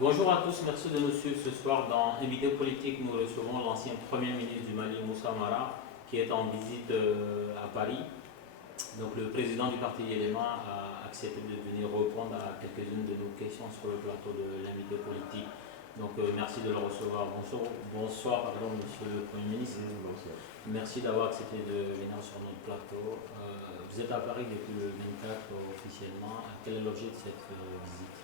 Bonjour à tous, merci de nous suivre ce soir. Dans Invité politique, nous recevons l'ancien Premier ministre du Mali, Moussa Mara, qui est en visite à Paris. Donc le président du parti Yéléma a accepté de venir répondre à quelques-unes de nos questions sur le plateau de l'invité politique. Donc merci de le recevoir. Bonsoir monsieur le Premier ministre. Bonsoir. Merci d'avoir accepté de venir sur notre plateau. Vous êtes à Paris depuis le 24 officiellement. Quel est l'objet de cette visite?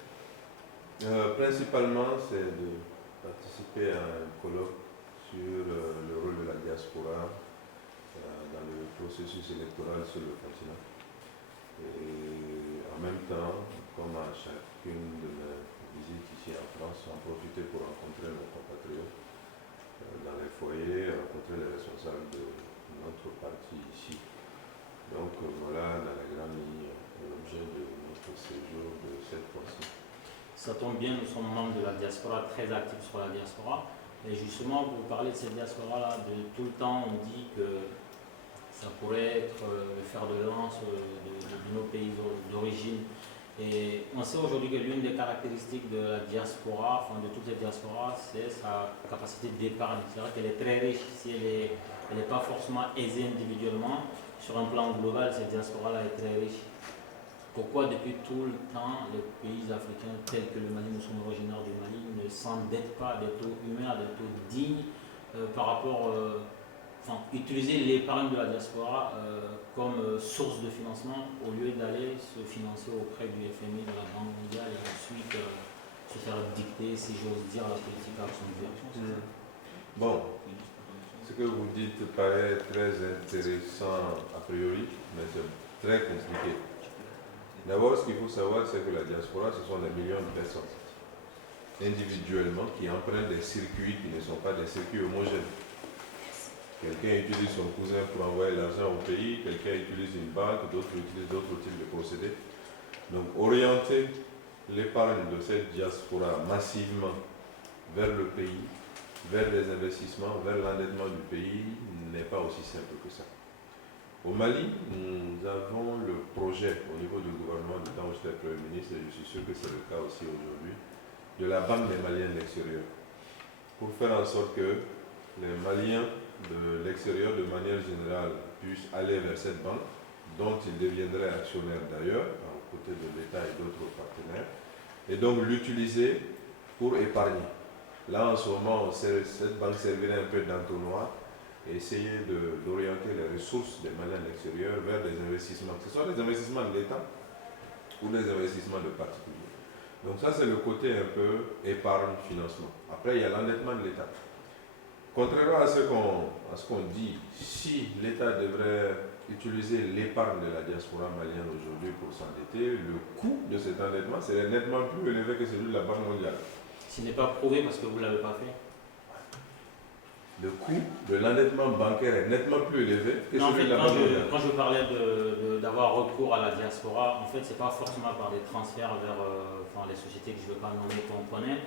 Principalement, c'est de participer à un colloque sur le rôle de la diaspora dans le processus électoral sur le continent. Et en même temps, comme à chacune de mes visites ici en France, en profiter pour rencontrer nos compatriotes dans les foyers, rencontrer les responsables de notre parti ici. Donc voilà, dans la grande ligne, l'objet de notre séjour de cette fois-ci. Ça tombe bien, nous sommes membres de la diaspora, très actifs sur la diaspora. Et justement, pour parler de cette diaspora-là, de tout le temps, on dit que ça pourrait être le fer de lance de nos pays d'origine. Et on sait aujourd'hui que l'une des caractéristiques de la diaspora, enfin de toutes les diasporas, c'est sa capacité d'épargne. C'est vrai qu'elle est très riche, si elle n'est pas forcément aisée individuellement. Sur un plan global, cette diaspora-là est très riche. Pourquoi depuis tout le temps les pays africains tels que le Mali, nous sommes originaires du Mali, ne s'endettent pas des taux humains, des taux dignes par rapport, utiliser l'épargne de la diaspora comme source de financement au lieu d'aller se financer auprès du FMI, de la Banque mondiale et ensuite se faire dicter, si j'ose dire, la politique à son direction. Bon, ce que vous dites paraît très intéressant a priori, mais c'est très compliqué. D'abord, ce qu'il faut savoir, c'est que la diaspora, ce sont des millions de personnes, individuellement, qui empruntent des circuits qui ne sont pas des circuits homogènes. Quelqu'un utilise son cousin pour envoyer l'argent au pays, quelqu'un utilise une banque, d'autres utilisent d'autres types de procédés. Donc, orienter l'épargne de cette diaspora massivement vers le pays, vers les investissements, vers l'endettement du pays, n'est pas aussi simple que ça. Au Mali, nous avons le projet au niveau du gouvernement du temps où j'étais Premier ministre, et je suis sûr que c'est le cas aussi aujourd'hui, de la Banque des Maliens de l'extérieur, pour faire en sorte que les Maliens de l'extérieur, de manière générale, puissent aller vers cette banque, dont ils deviendraient actionnaires d'ailleurs, aux côtés de l'État et d'autres partenaires, et donc l'utiliser pour épargner. Là, en ce moment, cette banque servirait un peu d'entonnoir et essayer d'orienter les ressources des Maliens de l'extérieur vers des investissements, que ce soit des investissements de l'État ou des investissements de particuliers. Donc ça, c'est le côté un peu épargne-financement. Après, il y a l'endettement de l'État. Contrairement à ce qu'on dit, si l'État devrait utiliser l'épargne de la diaspora malienne aujourd'hui pour s'endetter, le coût de cet endettement serait nettement plus élevé que celui de la Banque mondiale. Ce n'est pas prouvé parce que vous ne l'avez pas fait. Le coût de l'endettement bancaire est nettement plus élevé que celui de la Banque mondiale. Quand je parlais d'avoir recours à la diaspora, en fait, ce n'est pas forcément par des transferts vers les sociétés que je ne veux pas nommer qu'on connaît.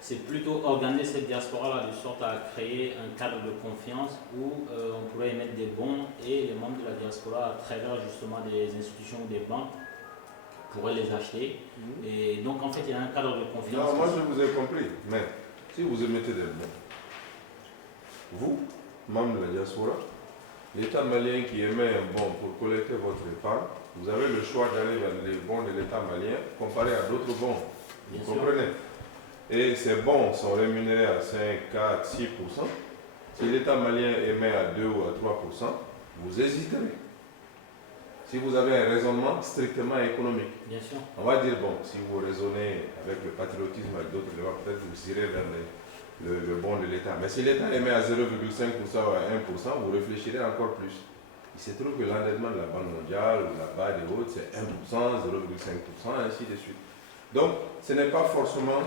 C'est plutôt organiser cette diaspora-là de sorte à créer un cadre de confiance où on pourrait émettre des bons et les membres de la diaspora, à travers justement des institutions ou des banques, pourraient les acheter. Et donc, en fait, il y a un cadre de confiance. Non, moi je vous ai compris, mais si vous émettez des bons, vous, membre de la diaspora, l'État malien qui émet un bon pour collecter votre épargne, vous avez le choix d'aller vers les bons de l'État malien comparé à d'autres bons. Vous comprenez? Et ces bons sont rémunérés à 5, 4, 6%. Si l'État malien émet à 2 ou à 3%, vous hésiterez. Si vous avez un raisonnement strictement économique. Bien sûr. On va dire, bon, si vous raisonnez avec le patriotisme et d'autres éléments, peut-être vous irez vers le bon de l'État. Mais si l'État émet à 0,5% ou à 1%, vous réfléchirez encore plus. Il se trouve que l'endettement de la Banque mondiale ou la BAD et autres, c'est 1%, 0,5%, ainsi de suite. Donc, ce n'est pas forcément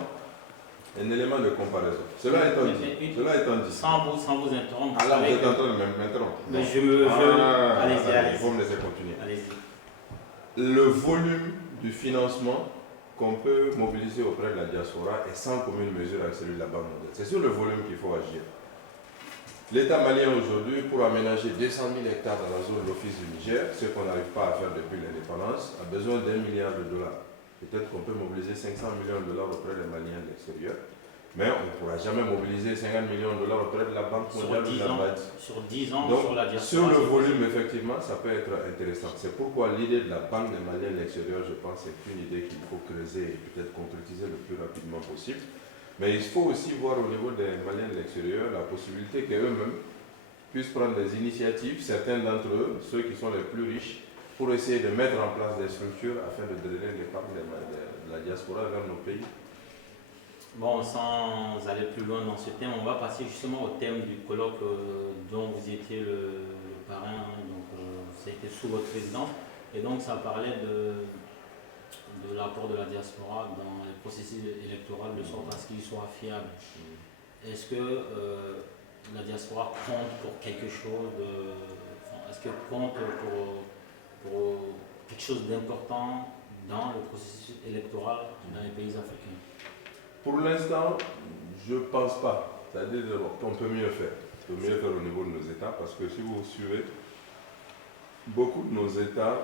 un élément de comparaison. Cela étant dit. Sans vous interrompre. Ah là, vous êtes en train de m'interrompre. Mais allez-y. Vous me laissez continuer. Allez-y. Le volume du financement qu'on peut mobiliser auprès de la diaspora est sans commune mesure avec celui de la Banque mondiale. C'est sur le volume qu'il faut agir. L'État malien aujourd'hui, pour aménager 200 000 hectares dans la zone d'office du Niger, ce qu'on n'arrive pas à faire depuis l'indépendance, a besoin d'1 milliard de dollars. Peut-être qu'on peut mobiliser 500 millions de dollars auprès des Maliens de l'extérieur, mais on ne pourra jamais mobiliser 50 millions de dollars auprès de la Banque mondiale ou de la BAD. Sur 10 ans, donc, sur la diaspora. Sur le volume, effectivement, ça peut être intéressant. C'est pourquoi l'idée de la Banque des Maliens de l'extérieur, je pense, est une idée qu'il faut creuser et peut-être concrétiser le plus rapidement possible. Mais il faut aussi voir au niveau des Maliens de l'extérieur la possibilité qu'eux-mêmes puissent prendre des initiatives, certains d'entre eux, ceux qui sont les plus riches, pour essayer de mettre en place des structures afin de drainer l'épargne de la diaspora vers nos pays. Bon, sans aller plus loin dans ce thème, on va passer justement au thème du colloque dont vous étiez le parrain, donc ça a été sous votre présidence, et donc ça parlait de l'apport de la diaspora dans les processus électoraux de sorte à ce qu'il soit fiable. Est-ce que la diaspora compte pour quelque chose est-ce qu'elle compte pour quelque chose d'important dans le processus électoral dans les pays africains? Pour l'instant, je ne pense pas. C'est-à-dire qu'on peut mieux faire. On peut mieux faire au niveau de nos États parce que si vous suivez, beaucoup de nos États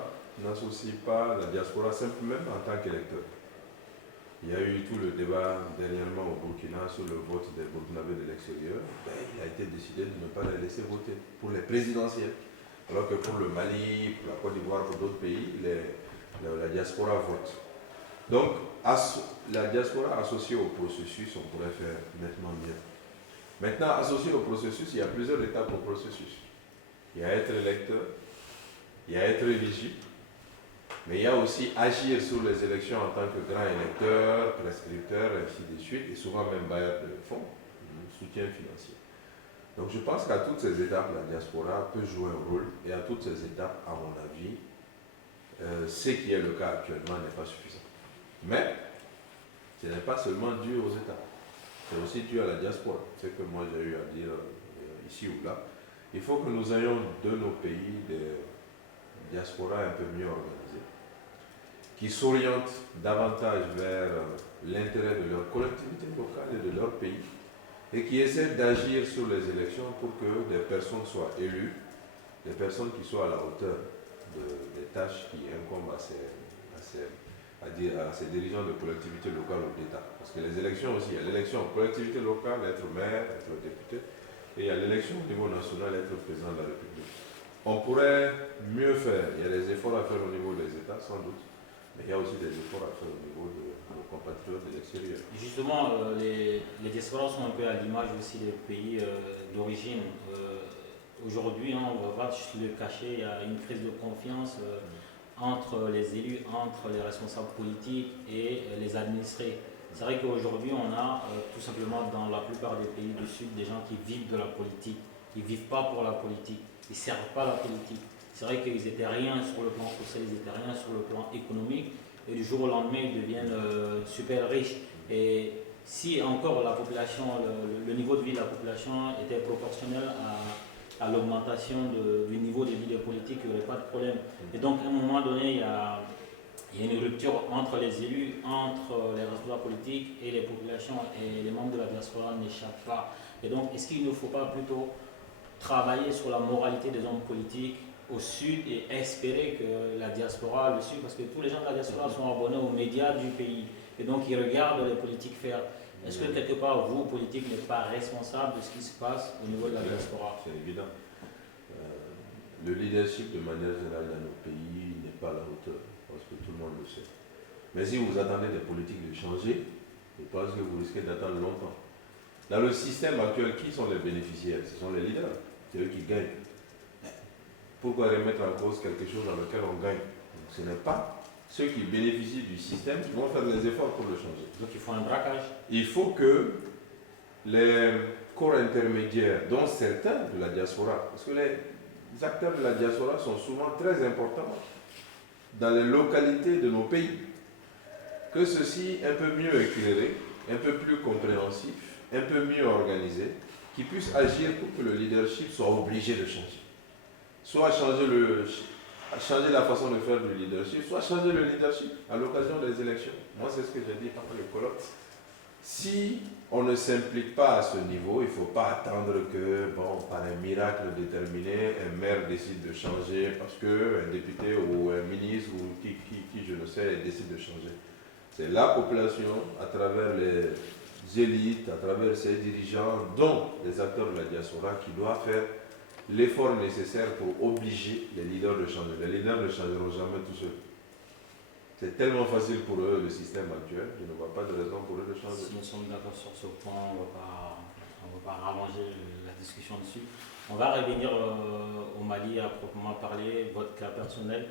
n'associent pas la diaspora simplement en tant qu'électeur. Il y a eu tout le débat dernièrement au Burkina sur le vote des Burkinabés de l'extérieur. Il a été décidé de ne pas les laisser voter pour les présidentielles. Alors que pour le Mali, pour la Côte d'Ivoire, pour d'autres pays, la diaspora vote. Donc, la diaspora associée au processus, on pourrait faire nettement mieux. Maintenant, associée au processus, il y a plusieurs étapes au processus. Il y a être électeur, il y a être éligible, mais il y a aussi agir sur les élections en tant que grand électeur, prescripteur, ainsi de suite, et souvent même bailleur de fonds, soutien financier. Donc je pense qu'à toutes ces étapes, la diaspora peut jouer un rôle, et à toutes ces étapes, à mon avis, ce qui est le cas actuellement n'est pas suffisant. Mais ce n'est pas seulement dû aux États, c'est aussi dû à la diaspora. C'est que moi j'ai eu à dire ici ou là. Il faut que nous ayons de nos pays des diasporas un peu mieux organisées, qui s'orientent davantage vers l'intérêt de leur collectivité locale et de leur pays, et qui essaient d'agir sur les élections pour que des personnes soient élues, des personnes qui soient à la hauteur des tâches qui incombent à ces dirigeants de collectivités locales ou d'État. Parce que les élections aussi, il y a l'élection en collectivité locale, être maire, être député, et il y a l'élection au niveau national, être président de la République. On pourrait mieux faire, il y a des efforts à faire au niveau des États, sans doute, mais il y a aussi des efforts à faire au niveau de nos compatriotes de l'extérieur. Justement, les diasporas sont un peu à l'image aussi des pays d'origine. Aujourd'hui, on ne va pas le cacher, il y a une crise de confiance entre les élus, entre les responsables politiques et les administrés. C'est vrai qu'aujourd'hui, on a tout simplement dans la plupart des pays du Sud des gens qui vivent de la politique. Ils ne vivent pas pour la politique, ils ne servent pas la politique. C'est vrai qu'ils n'étaient rien sur le plan social, ils n'étaient rien sur le plan économique. Et du jour au lendemain, ils deviennent super riches. Et si encore la population, le niveau de vie de la population était proportionnel à l'augmentation du niveau de vie des politiques, il n'y aurait pas de problème. Et donc, à un moment donné, il y a une rupture entre les élus, entre les responsables politiques et les populations, et les membres de la diaspora n'échappent pas. Et donc, est-ce qu'il ne faut pas plutôt travailler sur la moralité des hommes politiques au Sud et espérer que la diaspora le suit, parce que tous les gens de la diaspora sont abonnés aux médias du pays, et donc ils regardent les politiques faire. Est-ce que quelque part, vous, politique, n'êtes pas responsable de ce qui se passe au niveau de la diaspora? C'est évident. Le leadership, de manière générale, dans nos pays n'est pas à la hauteur, parce que tout le monde le sait. Mais si vous attendez des politiques de changer, je pense que vous risquez d'attendre longtemps. Dans le système actuel, qui sont les bénéficiaires? Ce sont les leaders, c'est eux qui gagnent. Pourquoi remettre en cause quelque chose dans lequel on gagne? Donc, ce n'est pas ceux qui bénéficient du système qui vont faire les efforts pour le changer. Donc il faut un braquage. Il faut que les corps intermédiaires, dont certains de la diaspora, parce que les acteurs de la diaspora sont souvent très importants dans les localités de nos pays, que ceux-ci un peu mieux éclairés, un peu plus compréhensifs, un peu mieux organisés, qui puissent agir pour que le leadership soit obligé de changer. Soit changer la façon de faire du leadership, soit changer le leadership à l'occasion des élections. Moi, c'est ce que j'ai dit pendant le colloque. Si on ne s'implique pas à ce niveau, il ne faut pas attendre que, par un miracle déterminé, un maire décide de changer parce qu'un député ou un ministre ou qui je ne sais, décide de changer. C'est la population, à travers les élites, à travers ses dirigeants, dont les acteurs de la diaspora, qui doivent faire l'effort nécessaire pour obliger les leaders de changer. Les leaders ne changeront jamais tout seuls. C'est tellement facile pour eux, le système actuel, je ne vois pas de raison pour eux de changer. Si nous sommes d'accord sur ce point, on ne va pas rallonger la discussion dessus. On va revenir au Mali à proprement parler, votre cas personnel.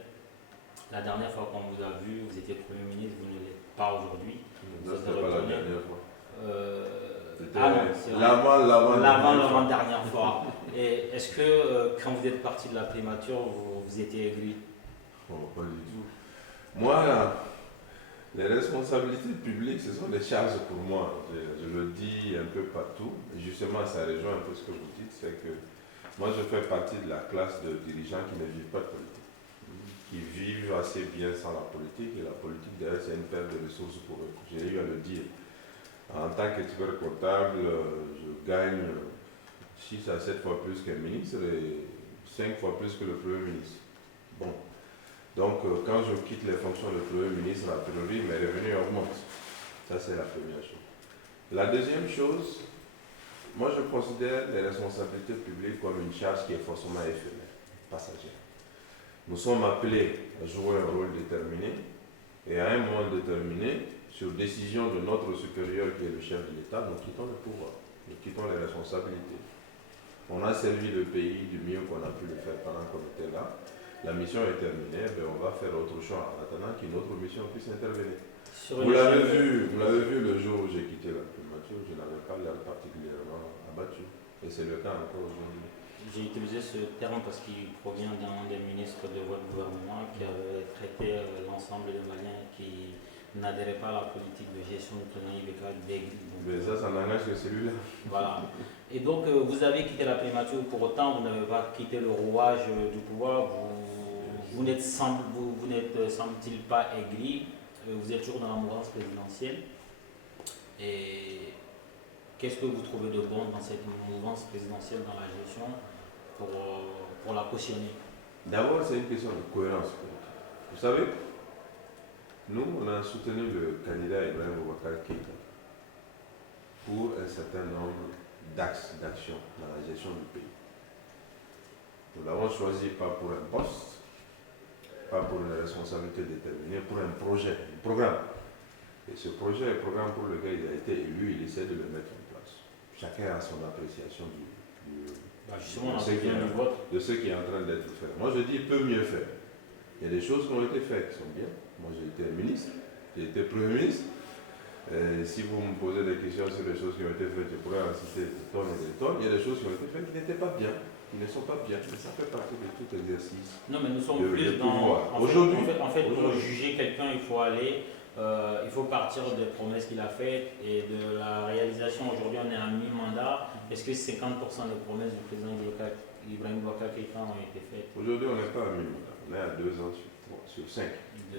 La dernière fois qu'on vous a vu, vous étiez Premier ministre, vous ne l'êtes pas aujourd'hui. Ce n'était pas la dernière fois. C'était l'avant-dernière fois. Et est-ce que quand vous êtes parti de la primature, vous étiez aigri? Oh, pas du tout. Moi, les responsabilités publiques, ce sont des charges pour moi. Je le dis un peu partout. Et justement, ça rejoint un peu ce que vous dites, c'est que moi, je fais partie de la classe de dirigeants qui ne vivent pas de politique, qui vivent assez bien sans la politique. Et la politique, d'ailleurs, c'est une perte de ressources pour eux. J'ai eu à le dire. En tant qu'expert comptable, je gagne 6 à 7 fois plus qu'un ministre et 5 fois plus que le Premier ministre. Bon. Donc, quand je quitte les fonctions de Premier ministre, a priori, mes revenus augmentent. Ça, c'est la première chose. La deuxième chose, moi, je considère les responsabilités publiques comme une charge qui est forcément éphémère, passagère. Nous sommes appelés à jouer un rôle déterminé et à un moment déterminé, sur décision de notre supérieur qui est le chef de l'État, nous quittons le pouvoir, nous quittons les responsabilités. On a servi le pays du mieux qu'on a pu le faire pendant qu'on était là. La mission est terminée, ben on va faire autre chose en attendant qu'une autre mission puisse intervenir. Vous l'avez vu le jour où j'ai quitté la primature, je n'avais pas l'air particulièrement abattu. Et c'est le cas encore aujourd'hui. J'ai utilisé ce terme parce qu'il provient d'un des ministres de votre gouvernement qui avait traité l'ensemble des Maliens qui n'adhéraient pas à la politique de gestion du président Ibeka d'Aigri. Mais ça n'engage que celui-là. Voilà. Et donc, vous avez quitté la primature, pour autant, vous n'avez pas quitté le rouage du pouvoir. Vous n'êtes, semble-t-il, pas aigri. Vous êtes toujours dans la mouvance présidentielle. Et qu'est-ce que vous trouvez de bon dans cette mouvance présidentielle, dans la gestion, pour la cautionner? D'abord, c'est une question de cohérence. Vous savez, nous, on a soutenu le candidat Ibrahim Boubacar Keïta pour un certain nombre d'axes d'action dans la gestion du pays. Nous l'avons choisi pas pour un poste, pas pour une responsabilité déterminée, pour un projet, un programme. Et ce projet, un programme pour lequel il a été élu, il essaie de le mettre en place. Chacun a son appréciation de ce qui est en train d'être fait. Moi, je dis, il peut mieux faire. Il y a des choses qui ont été faites qui sont bien. Moi, j'ai été ministre, j'ai été Premier ministre. Si vous me posez des questions sur les choses qui ont été faites, je pourrais en citer des tonnes et des tonnes. Il y a des choses qui ont été faites qui n'étaient pas bien, qui ne sont pas bien. Mais ça fait partie de tout exercice. Non, mais nous sommes plus dans... Aujourd'hui, en fait, pour juger quelqu'un, il faut aller... il faut partir des promesses qu'il a faites et de la réalisation. Aujourd'hui, on est à mi-mandat. Est-ce que 50% des promesses du président Ibrahim Boubacar Keïta ont été faites? Aujourd'hui, on n'est pas à mi-mandat. On est à 2 ans sur 5.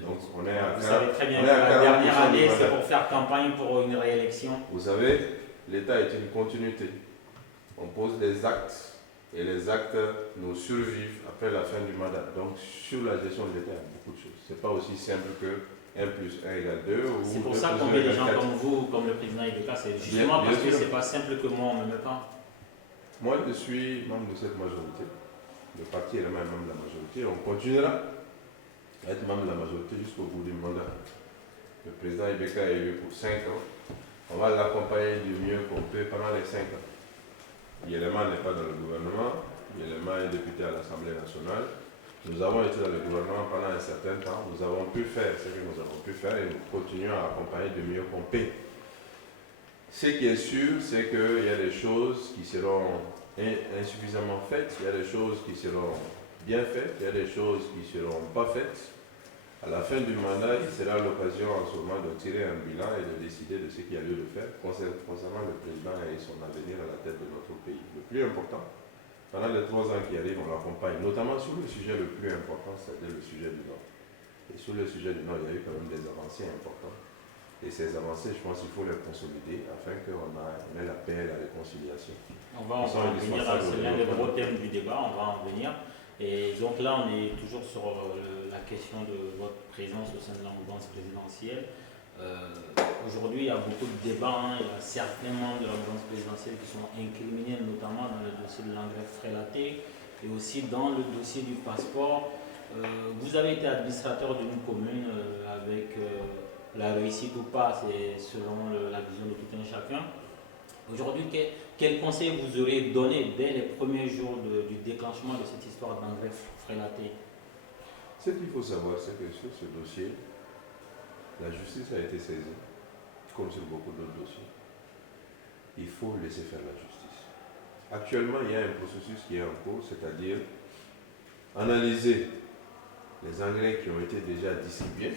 Donc, on est à... Vous savez très bien que la dernière année, c'est pour faire campagne pour une réélection. Vous savez, l'État est une continuité. On pose des actes et les actes nous survivent après la fin du mandat. Donc, sur la gestion de l'État, il y a beaucoup de choses. Ce n'est pas aussi simple que 1 plus 1 égale 2. C'est pour ça qu'on met des gens comme vous, comme le président Ibeka. C'est justement parce que ce n'est pas simple que moi, on ne me met pas. Moi, je suis membre de cette majorité. Le parti est même membre de la majorité. On continuera à être membre de la majorité jusqu'au bout du mandat. Le président Ibeka est élu pour 5 ans. On va l'accompagner du mieux qu'on peut pendant les 5 ans. Yéléma n'est pas dans le gouvernement. Yéléma est député à l'Assemblée nationale. Nous avons été dans le gouvernement pendant un certain temps. Nous avons pu faire ce que nous avons pu faire et nous continuons à accompagner du mieux qu'on peut. Ce qui est sûr, c'est qu'il y a des choses qui seront insuffisamment faites, il y a des choses qui seront bien faites, il y a des choses qui ne seront pas faites. À la fin du mandat, il sera l'occasion en ce moment de tirer un bilan et de décider de ce qu'il y a lieu de faire concernant le président et son avenir à la tête de notre pays. Le plus important, pendant les 3 ans qui arrivent, on l'accompagne, notamment sur le sujet le plus important, c'est-à-dire le sujet du Nord. Et sur le sujet du Nord, il y a eu quand même des avancées importantes. Et ces avancées, je pense qu'il faut les consolider afin qu'on ait la paix et la réconciliation. On va en venir, c'est l'un des gros thèmes du débat, on va en venir. Et donc là, on est toujours sur la question de votre présence au sein de la mouvance présidentielle. Aujourd'hui, il y a beaucoup de débats, hein. Il y a certains membres de la mouvance présidentielle qui sont incriminés, notamment dans le dossier de l'engrais frélaté et aussi dans le dossier du passeport. Vous avez été administrateur d'une commune avec la réussite ou pas, c'est selon la vision de tout un chacun. Aujourd'hui, quel conseil vous auriez donné dès les premiers jours du déclenchement de cette histoire d'engrais frélaté? Ce qu'il faut savoir, c'est que sur ce dossier, la justice a été saisie, comme sur beaucoup d'autres dossiers. Il faut laisser faire la justice. Actuellement, il y a un processus qui est en cours, c'est-à-dire analyser les engrais qui ont été déjà distribués,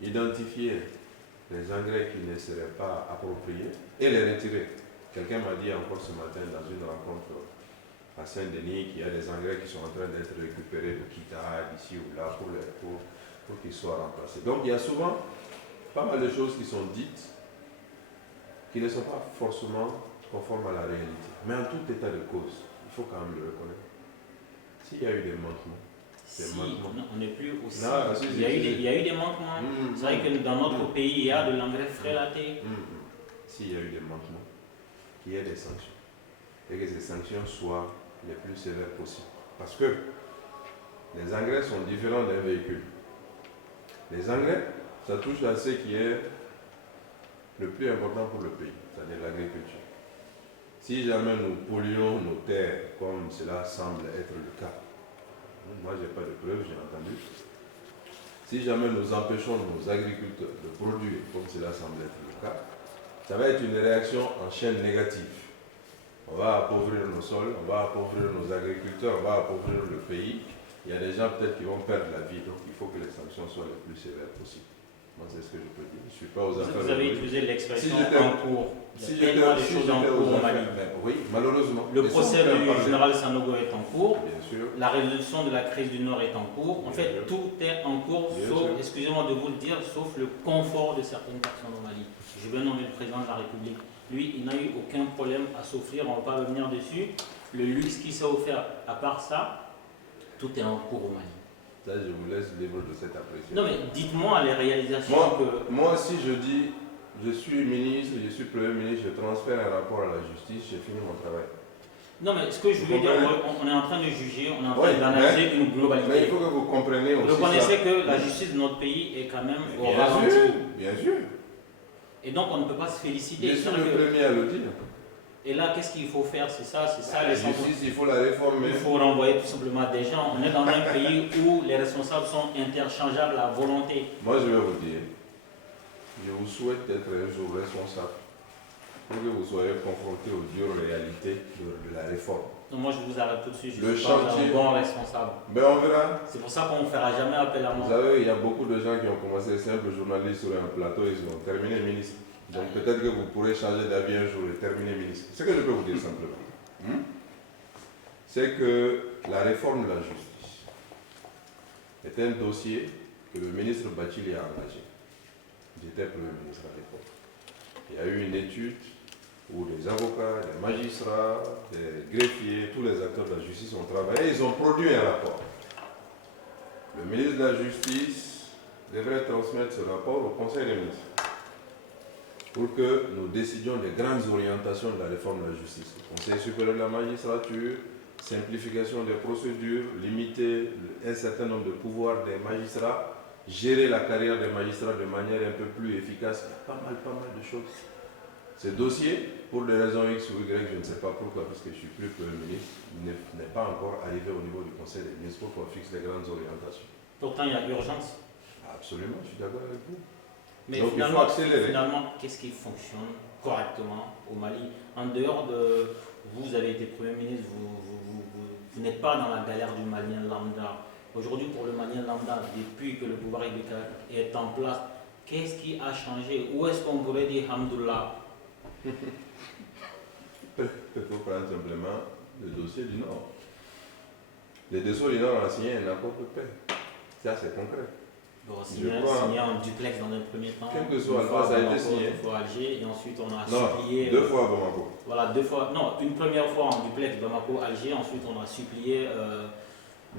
identifier les engrais qui ne seraient pas appropriés et les retirer. Quelqu'un m'a dit encore ce matin dans une rencontre à Saint-Denis qu'il y a des engrais qui sont en train d'être récupérés de Kita, d'ici ou là, pour qu'ils soient remplacés. Donc il y a souvent pas mal de choses qui sont dites qui ne sont pas forcément conformes à la réalité. Mais en tout état de cause, il faut quand même le reconnaître. S'il y a eu des manquements, on n'est plus aussi. Non, il y a eu des manquements. C'est vrai que dans notre pays, il y a de l'engrais frélaté. S'il y a eu des manquements, qu'il y ait des sanctions. Et que ces sanctions soient les plus sévères possibles. Parce que les engrais sont différents d'un véhicule. Les engrais, ça touche à ce qui est le plus important pour le pays, c'est-à-dire l'agriculture. Si jamais nous polluons nos terres, comme cela semble être le cas, moi je n'ai pas de preuves, j'ai entendu, si jamais nous empêchons nos agriculteurs de produire, comme cela semble être le cas, ça va être une réaction en chaîne négative. On va appauvrir nos sols, on va appauvrir nos agriculteurs, on va appauvrir le pays. Il y a des gens peut-être qui vont perdre la vie, donc il faut que les sanctions soient les plus sévères possibles. Moi, c'est ce que je peux dire. Je ne suis pas aux affaires. Vous avez utilisé l'expression en cours. Si il y a tellement de choses en cours au Mali. Oui, malheureusement. Le procès du général Sanogo est en cours. Bien sûr. La résolution de la crise du Nord est en cours. En fait, tout est en cours, sauf, excusez-moi de vous le dire, sauf le confort de certaines personnes au Mali. Je vais nommer le président de la République. Lui, il n'a eu aucun problème à s'offrir, on ne va pas revenir dessus. Le luxe qui s'est offert, à part ça, tout est en cours au Mali. Ça, je vous laisse libre de cette appréciation. Non, mais dites-moi les réalisations Moi, si je dis, je suis ministre, je suis premier ministre, je transfère un rapport à la justice, j'ai fini mon travail. Non, mais ce que je veux dire, on est en train de juger, on est en train d'analyser une globalité. Mais il faut que vous compreniez aussi. Vous reconnaissez que la justice de notre pays est quand même au ralenti. Bien sûr. Et donc, on ne peut pas se féliciter. Je suis le premier à le dire. Et là, qu'est-ce qu'il faut faire? C'est ça la justice, il faut la réformer. Il faut renvoyer tout simplement des gens. On est dans un pays où les responsables sont interchangeables à volonté. Moi, je vais vous dire, je vous souhaite d'être un jour responsable pour que vous soyez confrontés aux dures réalités de la réforme. Donc moi, je vous arrête tout de suite. Je le suis chantier, pas un bon responsable. Ben on verra. C'est pour ça qu'on ne fera jamais appel à moi. Vous savez, il y a beaucoup de gens qui ont commencé simples journalistes sur un plateau, ils ont terminé ministre. Donc peut-être que vous pourrez changer d'avis un jour et terminer ministre. Ce que je peux vous dire simplement, c'est que la réforme de la justice est un dossier que le ministre Bachili a engagé. J'étais Premier ministre à l'époque. Il y a eu une étude où des avocats, des magistrats, des greffiers, tous les acteurs de la justice ont travaillé, ils ont produit un rapport. Le ministre de la Justice devrait transmettre ce rapport au Conseil des ministres pour que nous décidions des grandes orientations de la réforme de la justice. Le Conseil supérieur de la magistrature, simplification des procédures, limiter un certain nombre de pouvoirs des magistrats, gérer la carrière des magistrats de manière un peu plus efficace, pas mal de choses. Ce dossier, pour des raisons X ou Y, je ne sais pas pourquoi, parce que je suis plus Premier ministre, n'est pas encore arrivé au niveau du Conseil des ministres pour qu'on fixe les grandes orientations. Pourtant, il y a urgence. Absolument, je suis d'accord avec vous. Mais donc finalement, qu'est-ce qui fonctionne correctement au Mali? En dehors de... Vous avez été Premier ministre, vous n'êtes pas dans la galère du Malien lambda. Aujourd'hui, pour le Malien lambda, depuis que le pouvoir est en place, qu'est-ce qui a changé? Où est-ce qu'on pourrait dire Hamdoullah? Il faut prendre simplement le dossier du Nord. Les dossiers du Nord ont signé un accord de paix. Ça, c'est concret. Bon, signé en duplex dans un premier temps. Quel que soit Alpha, ça a été signé. Une fois Alger, et ensuite on a supplié. Deux fois à Bamako. Voilà, deux fois. Non, une première fois en duplex Bamako-Alger, ensuite on a supplié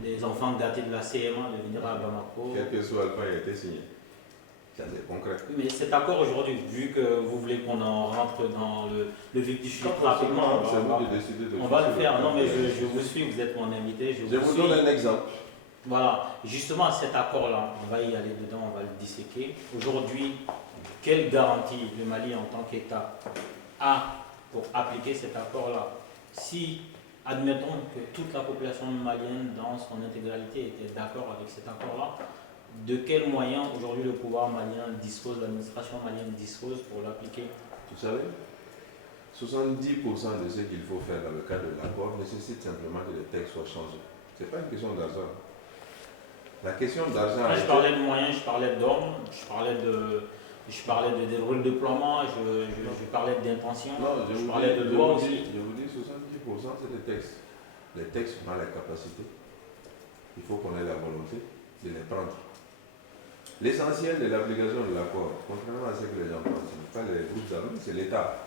les enfants gâtés de la CMA de venir à Bamako. Quel que soit Alpha, il a été signé. Ça, c'est concret. Mais cet accord aujourd'hui, vu que vous voulez qu'on en rentre dans le vif du sujet rapidement, on va le faire. Non, mais je vous suis, vous êtes mon invité. Je vous donne un exemple. Voilà, justement, cet accord-là, on va y aller dedans, on va le disséquer. Aujourd'hui, quelle garantie le Mali en tant qu'État a pour appliquer cet accord-là? Si, admettons que toute la population malienne dans son intégralité était d'accord avec cet accord-là, de quels moyens aujourd'hui le pouvoir malien dispose, l'administration malienne dispose pour l'appliquer? Vous savez, 70% de ce qu'il faut faire dans le cadre de l'accord nécessite simplement que les textes soient changés. Ce n'est pas une question d'argent. La question d'argent. Je parlais de moyens, je parlais d'hommes, je parlais de déploiement, je parlais d'intention, je parlais de loi aussi. Je vous dis 70% c'est des textes. Les textes, on a la capacité. Il faut qu'on ait la volonté de les prendre. L'essentiel de l'application de l'accord, contrairement à ce que les gens pensent, ce n'est pas les groupes armés, c'est l'État.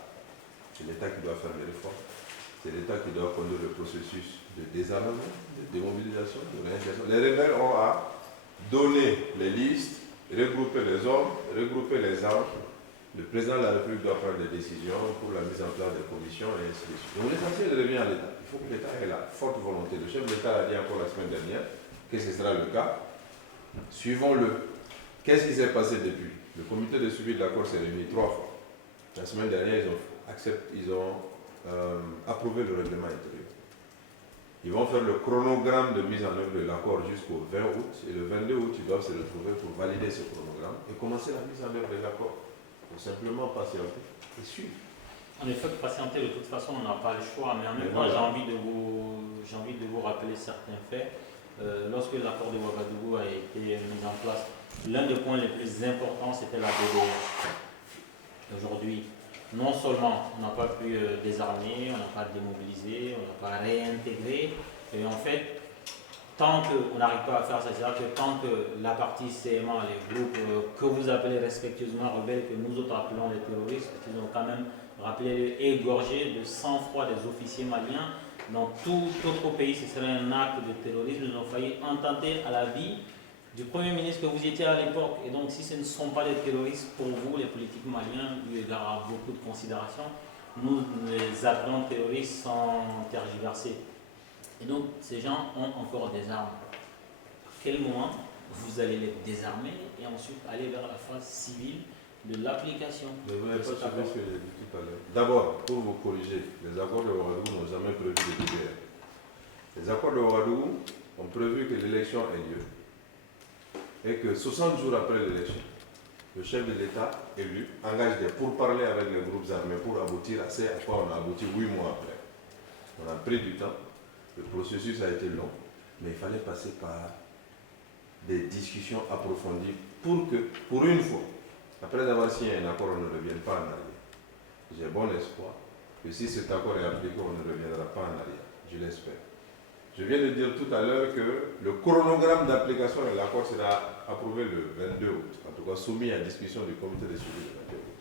C'est l'État qui doit faire les réformes. C'est l'État qui doit conduire le processus de désarmement, de démobilisation, de réinsertion. Les rebelles ont à donner les listes, regrouper les hommes, regrouper les armes. Le président de la République doit prendre des décisions pour la mise en place des commissions et ainsi de suite. Donc l'essentiel revient à l'État. Il faut que l'État ait la forte volonté. Le chef de l'État l'a dit encore la semaine dernière que ce sera le cas. Suivons-le. Qu'est-ce qui s'est passé depuis? Le comité de suivi de l'accord s'est réuni 3 fois. La semaine dernière, ils ont approuvé le règlement intérieur. Ils vont faire le chronogramme de mise en œuvre de l'accord jusqu'au 20 août. Et le 22 août, ils doivent se retrouver pour valider ce chronogramme et commencer la mise en œuvre de l'accord. Il faut simplement patienter et suivre. En effet, patienter, de toute façon, on n'a pas le choix. Mais en même temps, j'ai envie de vous rappeler certains faits. Lorsque l'accord de Ouagadougou a été mis en place, l'un des points les plus importants, c'était la DDR. Aujourd'hui, non seulement on n'a pas pu désarmer, on n'a pas démobilisé, on n'a pas réintégré, et en fait, tant qu'on n'arrive pas à faire ça, c'est-à-dire que tant que la partie CMA, les groupes que vous appelez respectueusement rebelles, que nous autres appelons les terroristes, parce qu'ils ont quand même rappelé égorgé de sang-froid des officiers maliens, dans tout autre pays, ce serait un acte de terrorisme. Ils ont failli intenter à la vie du Premier ministre que vous étiez à l'époque. Et donc, si ce ne sont pas des terroristes pour vous, les politiques maliens, eu égard à beaucoup de considérations, nous les appelons terroristes sans tergiverser. Et donc, ces gens ont encore des armes. À quel moment vous allez les désarmer et ensuite aller vers la phase civile de l'application? Mais vous n'avez pas suivi ce que j'ai dit tout à l'heure. D'abord, pour vous corriger, les accords de Ouagadougou n'ont jamais prévu de DDR. Les accords de Ouagadougou ont prévu que l'élection ait lieu et que 60 jours après l'élection, le chef de l'État élu engage des pourparlers avec les groupes armés pour aboutir à ce à quoi on a abouti 8 mois après. On a pris du temps, le processus a été long, mais il fallait passer par des discussions approfondies pour que, pour une fois, après avoir signé un accord, on ne revienne pas en arrière. J'ai bon espoir que si cet accord est appliqué, on ne reviendra pas en arrière. Je l'espère. Je viens de dire tout à l'heure que le chronogramme d'application de l'accord sera approuvé le 22 août, en tout cas soumis à discussion du comité de suivi le 22 août.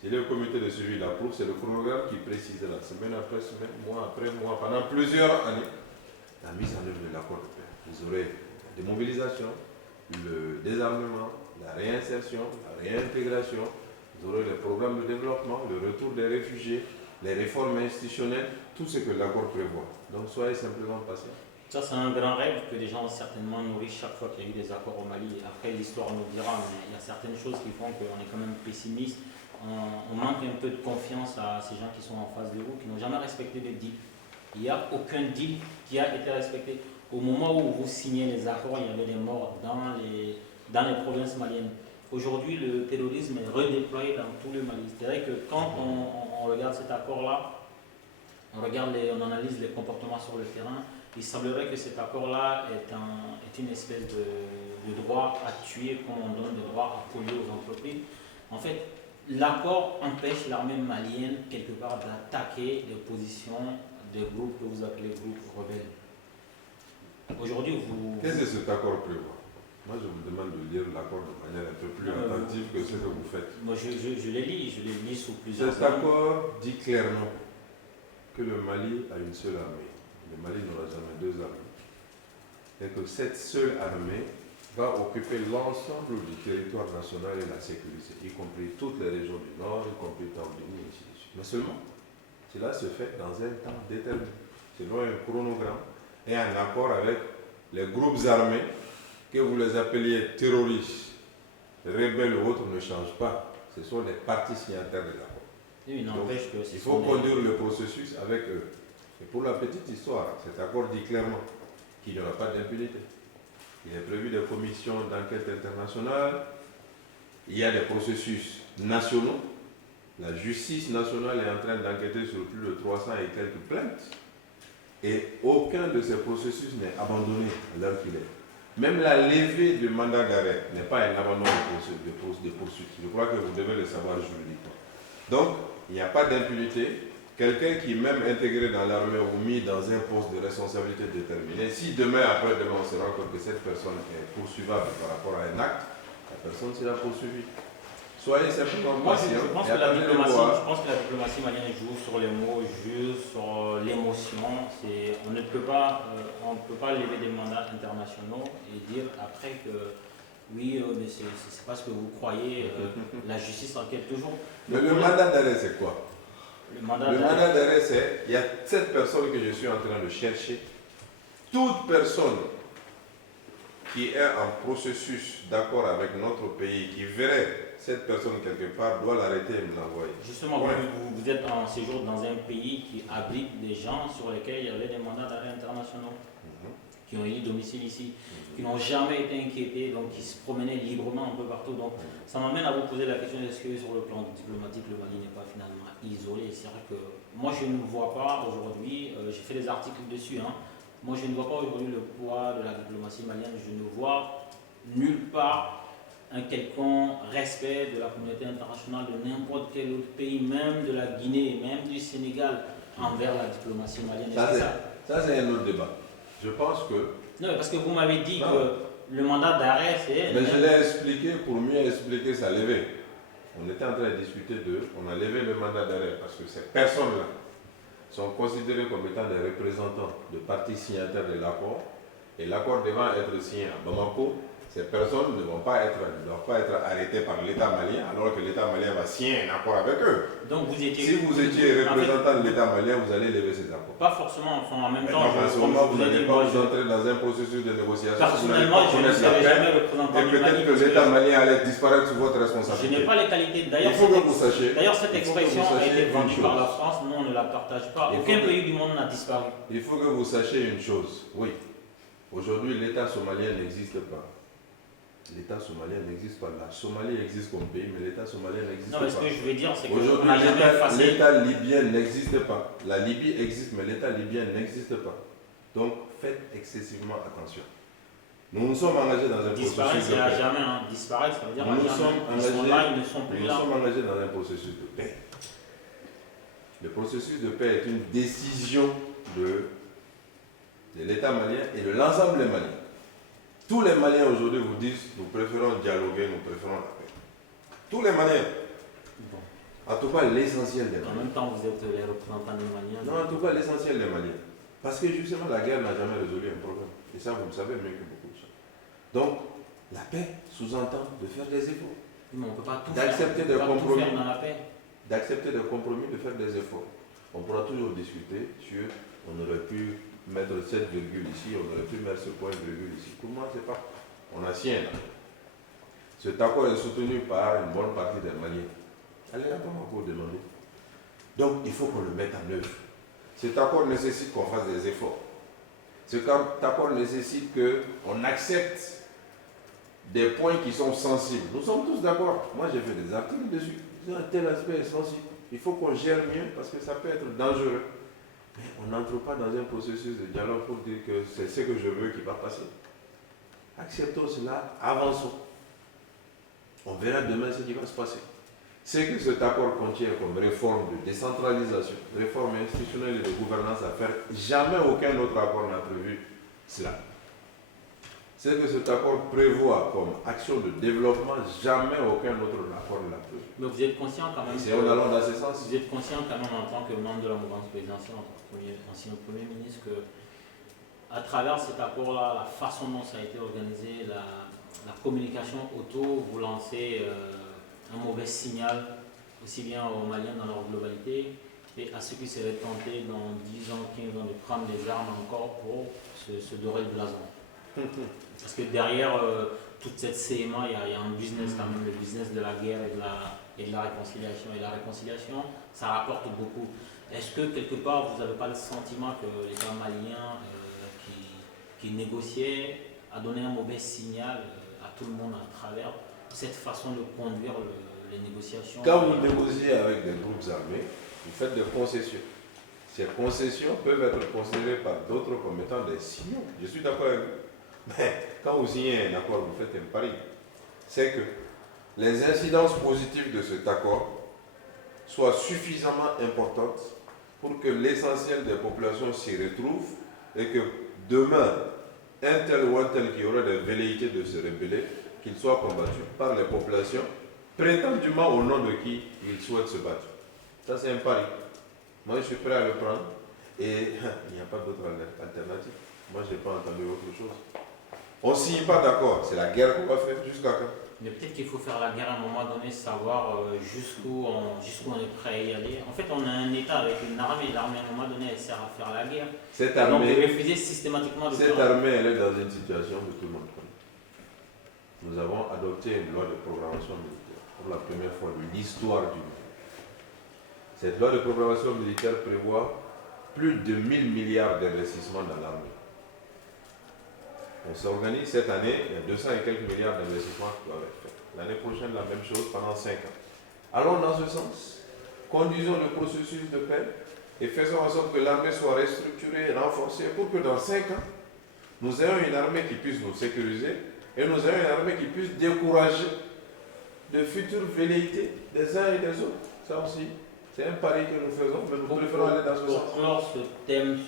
Si le comité de suivi l'approuve, c'est le chronogramme qui précisera semaine après semaine, mois après mois, pendant plusieurs années, la mise en œuvre de l'accord de paix. Vous aurez la démobilisation, le désarmement, la réinsertion, la réintégration, vous aurez les programmes de développement, le retour des réfugiés, les réformes institutionnelles, tout ce que l'accord prévoit. Donc soyez simplement patients. Ça, c'est un grand rêve que les gens ont certainement nourri chaque fois qu'il y a eu des accords au Mali. Après, l'histoire nous dira, mais il y a certaines choses qui font qu'on est quand même pessimiste. On manque un peu de confiance à ces gens qui sont en face de vous, qui n'ont jamais respecté des deals. Il n'y a aucun deal qui a été respecté. Au moment où vous signez les accords, il y avait des morts dans les provinces maliennes. Aujourd'hui, le terrorisme est redéployé dans tout le Mali. C'est vrai que quand on regarde cet accord-là, on analyse les comportements sur le terrain, il semblerait que cet accord-là est une espèce de droit à tuer, comme on donne des droits à polluer aux entreprises. En fait, l'accord empêche l'armée malienne, quelque part, d'attaquer les positions des groupes que vous appelez groupes rebelles. Aujourd'hui, Qu'est-ce que cet accord prévoit? Moi, je vous demande de lire l'accord de manière un peu plus attentive que ce que vous faites. Moi, je les lis sous plusieurs Cet accord dit clairement que le Mali a une seule armée. Le Mali n'aura jamais deux armées. Et que cette seule armée va occuper l'ensemble du territoire national et la sécurité, y compris toutes les régions du Nord, y compris Tambéni, et ainsi de suite. Mais seulement, cela se fait dans un temps déterminé, selon un chronogramme et un accord avec les groupes armés, que vous les appeliez terroristes, rebelles ou autres, ne change pas. Ce sont les parties signataires de l'accord. Il n'empêche que il faut conduire le processus avec eux. Et pour la petite histoire, cet accord dit clairement qu'il n'y aura pas d'impunité. Il est prévu des commissions d'enquête internationale, il y a des processus nationaux. La justice nationale est en train d'enquêter sur plus de 300 et quelques plaintes. Et aucun de ces processus n'est abandonné à l'heure qu'il est. Même la levée du mandat d'arrêt n'est pas un abandon de poursuite. Je crois que vous devez le savoir juridiquement. Donc, il n'y a pas d'impunité. Quelqu'un qui est même intégré dans l'armée ou mis dans un poste de responsabilité déterminé, si demain, après-demain, on se rend compte que cette personne est poursuivable par rapport à un acte, la personne sera poursuivie. Soyez simplement patient. Je pense que la diplomatie malienne joue sur les mots, joue sur l'émotion. On ne peut pas, lever des mandats internationaux et dire après que oui, mais c'est pas ce que vous croyez, la justice enquête toujours. Mais le mandat d'arrêt, c'est quoi? Le mandat d'arrêt, c'est il y a cette personne que je suis en train de chercher. Toute personne qui est en processus d'accord avec notre pays, qui verrait cette personne quelque part, doit l'arrêter et me l'envoyer. Justement, vous êtes en séjour dans un pays qui abrite des gens sur lesquels il y avait des mandats d'arrêt internationaux, qui ont eu domicile ici, qui n'ont jamais été inquiétés, donc qui se promenaient librement un peu partout. Donc ça m'amène à vous poser la question, est-ce que sur le plan diplomatique, le Mali n'est pas finalement isolé? C'est vrai que moi je ne vois pas aujourd'hui, j'ai fait des articles dessus, moi je ne vois pas aujourd'hui le poids de la diplomatie malienne, je ne vois nulle part un quelconque respect de la communauté internationale, de n'importe quel autre pays, même de la Guinée, même du Sénégal, envers la diplomatie malienne. Ça c'est un autre débat. Je pense que... Non, parce que vous m'avez dit que le mandat d'arrêt, c'est... Mais je l'ai expliqué pour mieux expliquer sa levée. On était en train de discuter on a levé le mandat d'arrêt parce que ces personnes-là sont considérées comme étant des représentants de parties signataires de l'accord. Et l'accord devant être signé à Bamako, ces personnes ne doivent pas être arrêtées par l'État malien, alors que l'État malien va signer un accord avec eux. Donc si vous étiez représentant de l'État malien, vous allez lever ces accords. Pas forcément, en même temps. En ce moment, vous n'allez pas vous entrer dans un processus de négociation. Personnellement, je ne serai jamais représentant du Mali. Et peut-être que l'État malien allait disparaître sous votre responsabilité. Je n'ai pas les qualités. D'ailleurs, cette expression a été vendue par la France, nous on ne la partage pas. Aucun pays du monde n'a disparu. Il faut que vous sachiez une chose. Oui, aujourd'hui l'État somalien n'existe pas. L'État somalien n'existe pas. La Somalie existe comme pays, mais l'État somalien n'existe pas. Non, mais ce que je veux dire, c'est que aujourd'hui, l'État libyen n'existe pas. La Libye existe, mais l'État libyen n'existe pas. Donc, faites excessivement attention. Nous nous sommes engagés dans un processus de paix. Disparaître, c'est jamais. Disparaître, ça veut dire ils sont là, ils ne sont plus là. Nous sommes engagés dans un processus de paix. Le processus de paix est une décision de l'État malien et de l'ensemble des Maliens. Tous les Maliens aujourd'hui vous disent nous préférons dialoguer, nous préférons la paix. Tous les Maliens. Bon. En tout cas, l'essentiel des Maliens. En même temps, vous êtes les représentants des Maliens. Non, en tout cas, l'essentiel des Maliens. Parce que justement, la guerre n'a jamais résolu un problème. Et ça, vous le savez mieux que beaucoup de gens. Donc, la paix sous-entend de faire des efforts. Mais on ne peut pas tout d'accepter des compromis. Tout faire dans la paix. D'accepter des compromis, de faire des efforts. On pourra toujours discuter sur on aurait pu mettre cette virgule ici, on aurait pu mettre ce point virgule ici. Pour moi, c'est pas. On a sien là. Cet accord est soutenu par une bonne partie des Maliens. Allez là pas encore demander. Donc, il faut qu'on le mette en œuvre. Cet accord nécessite qu'on fasse des efforts. Cet accord nécessite qu'on accepte des points qui sont sensibles. Nous sommes tous d'accord. Moi, j'ai fait des articles dessus. Un tel aspect est sensible. Il faut qu'on gère mieux parce que ça peut être dangereux. Mais on n'entre pas dans un processus de dialogue pour dire que c'est ce que je veux qui va passer. Acceptons cela, avançons. On verra demain ce qui va se passer. Ce que cet accord contient comme réforme de décentralisation, réforme institutionnelle et de gouvernance à faire, jamais aucun autre accord n'a prévu cela. Ce que cet accord prévoit comme action de développement, jamais aucun autre accord ne l'a prévu. Mais vous êtes conscient quand même. C'est en allant dans ce sens. Vous êtes conscient quand même en tant que membre de la mouvance présidentielle, en tant qu'ancien Premier ministre, que à travers cet accord-là, la façon dont ça a été organisé, la communication auto, vous lancez un mauvais signal, aussi bien aux Maliens dans leur globalité, et à ceux qui seraient tentés dans 10 ans, 15 ans de prendre les armes encore pour se dorer le blason. Parce que derrière toute cette CMA, il y a un business quand même, le business de la guerre et de la réconciliation. Et la réconciliation, ça rapporte beaucoup. Est-ce que quelque part, vous n'avez pas le sentiment que l'État malien qui négociait a donné un mauvais signal à tout le monde à travers cette façon de conduire les négociations? Quand vous négociez avec des groupes armés, vous faites des concessions. Ces concessions peuvent être considérées par d'autres comme étant des signaux. Je suis d'accord avec vous. Mais quand vous signez un accord, vous faites un pari. C'est que les incidences positives de cet accord soient suffisamment importantes pour que l'essentiel des populations s'y retrouve et que demain, un tel ou un tel qui aurait des velléités de se rebeller, qu'il soit combattu par les populations, prétendument au nom de qui ils souhaitent se battre. Ça, c'est un pari. Moi, je suis prêt à le prendre et il n'y a pas d'autre alternative. Moi, je n'ai pas entendu autre chose. On ne signe pas d'accord, c'est la guerre qu'on va faire jusqu'à quand? Mais peut-être qu'il faut faire la guerre à un moment donné, savoir jusqu'où on est prêt à y aller. En fait, on a un État avec une armée. L'armée, à un moment donné, elle sert à faire la guerre. Cette Donc, armée, refuser systématiquement de faire cette armée, elle est dans une situation que tout le monde connaît. Nous avons adopté une loi de programmation militaire pour la première fois de l'histoire du monde. Cette loi de programmation militaire prévoit plus de 1000 milliards d'investissements dans l'armée. On s'organise cette année, il y a 200 et quelques milliards d'investissements qui doivent être faits. L'année prochaine, la même chose pendant 5 ans. Allons dans ce sens. Conduisons le processus de paix et faisons en sorte que l'armée soit restructurée, renforcée, pour que dans 5 ans, nous ayons une armée qui puisse nous sécuriser et nous ayons une armée qui puisse décourager de futures velléités des uns et des autres. Ça aussi, c'est un pari que nous faisons, mais nous préférons aller dans ce sens. Pour clore ce thème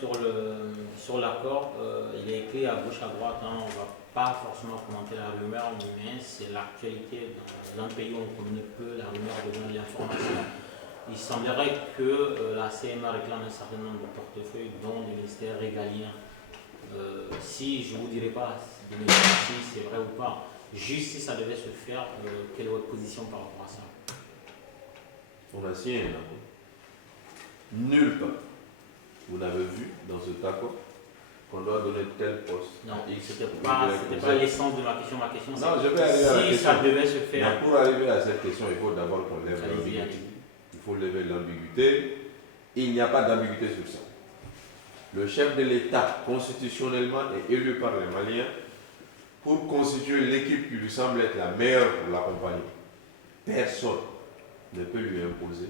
sur l'accord, il est écrit à gauche, à droite, hein, on ne va pas forcément commenter la rumeur, mais c'est l'actualité. Dans un pays où on communique peu, la rumeur devient l'information. Il semblerait que la CMA réclame un certain nombre de portefeuilles, dont du ministère régalien. Si je ne vous dirai pas si c'est vrai ou pas, juste si ça devait se faire, quelle est votre position par rapport à ça? On a signé un accord. Nulle part, vous n'avez vu dans cet accord qu'on doit donner tel poste. Non, ce n'était pas l'essence de ma question. Ma question, non, je vais arriver à la question. Si ça devait se faire. Mais pour arriver à cette question, il faut d'abord qu'on lève l'ambiguïté. Il faut lever l'ambiguïté. Il n'y a pas d'ambiguïté sur ça. Le chef de l'État, constitutionnellement, est élu par les Maliens pour constituer l'équipe qui lui semble être la meilleure pour l'accompagner. Personne ne peut lui imposer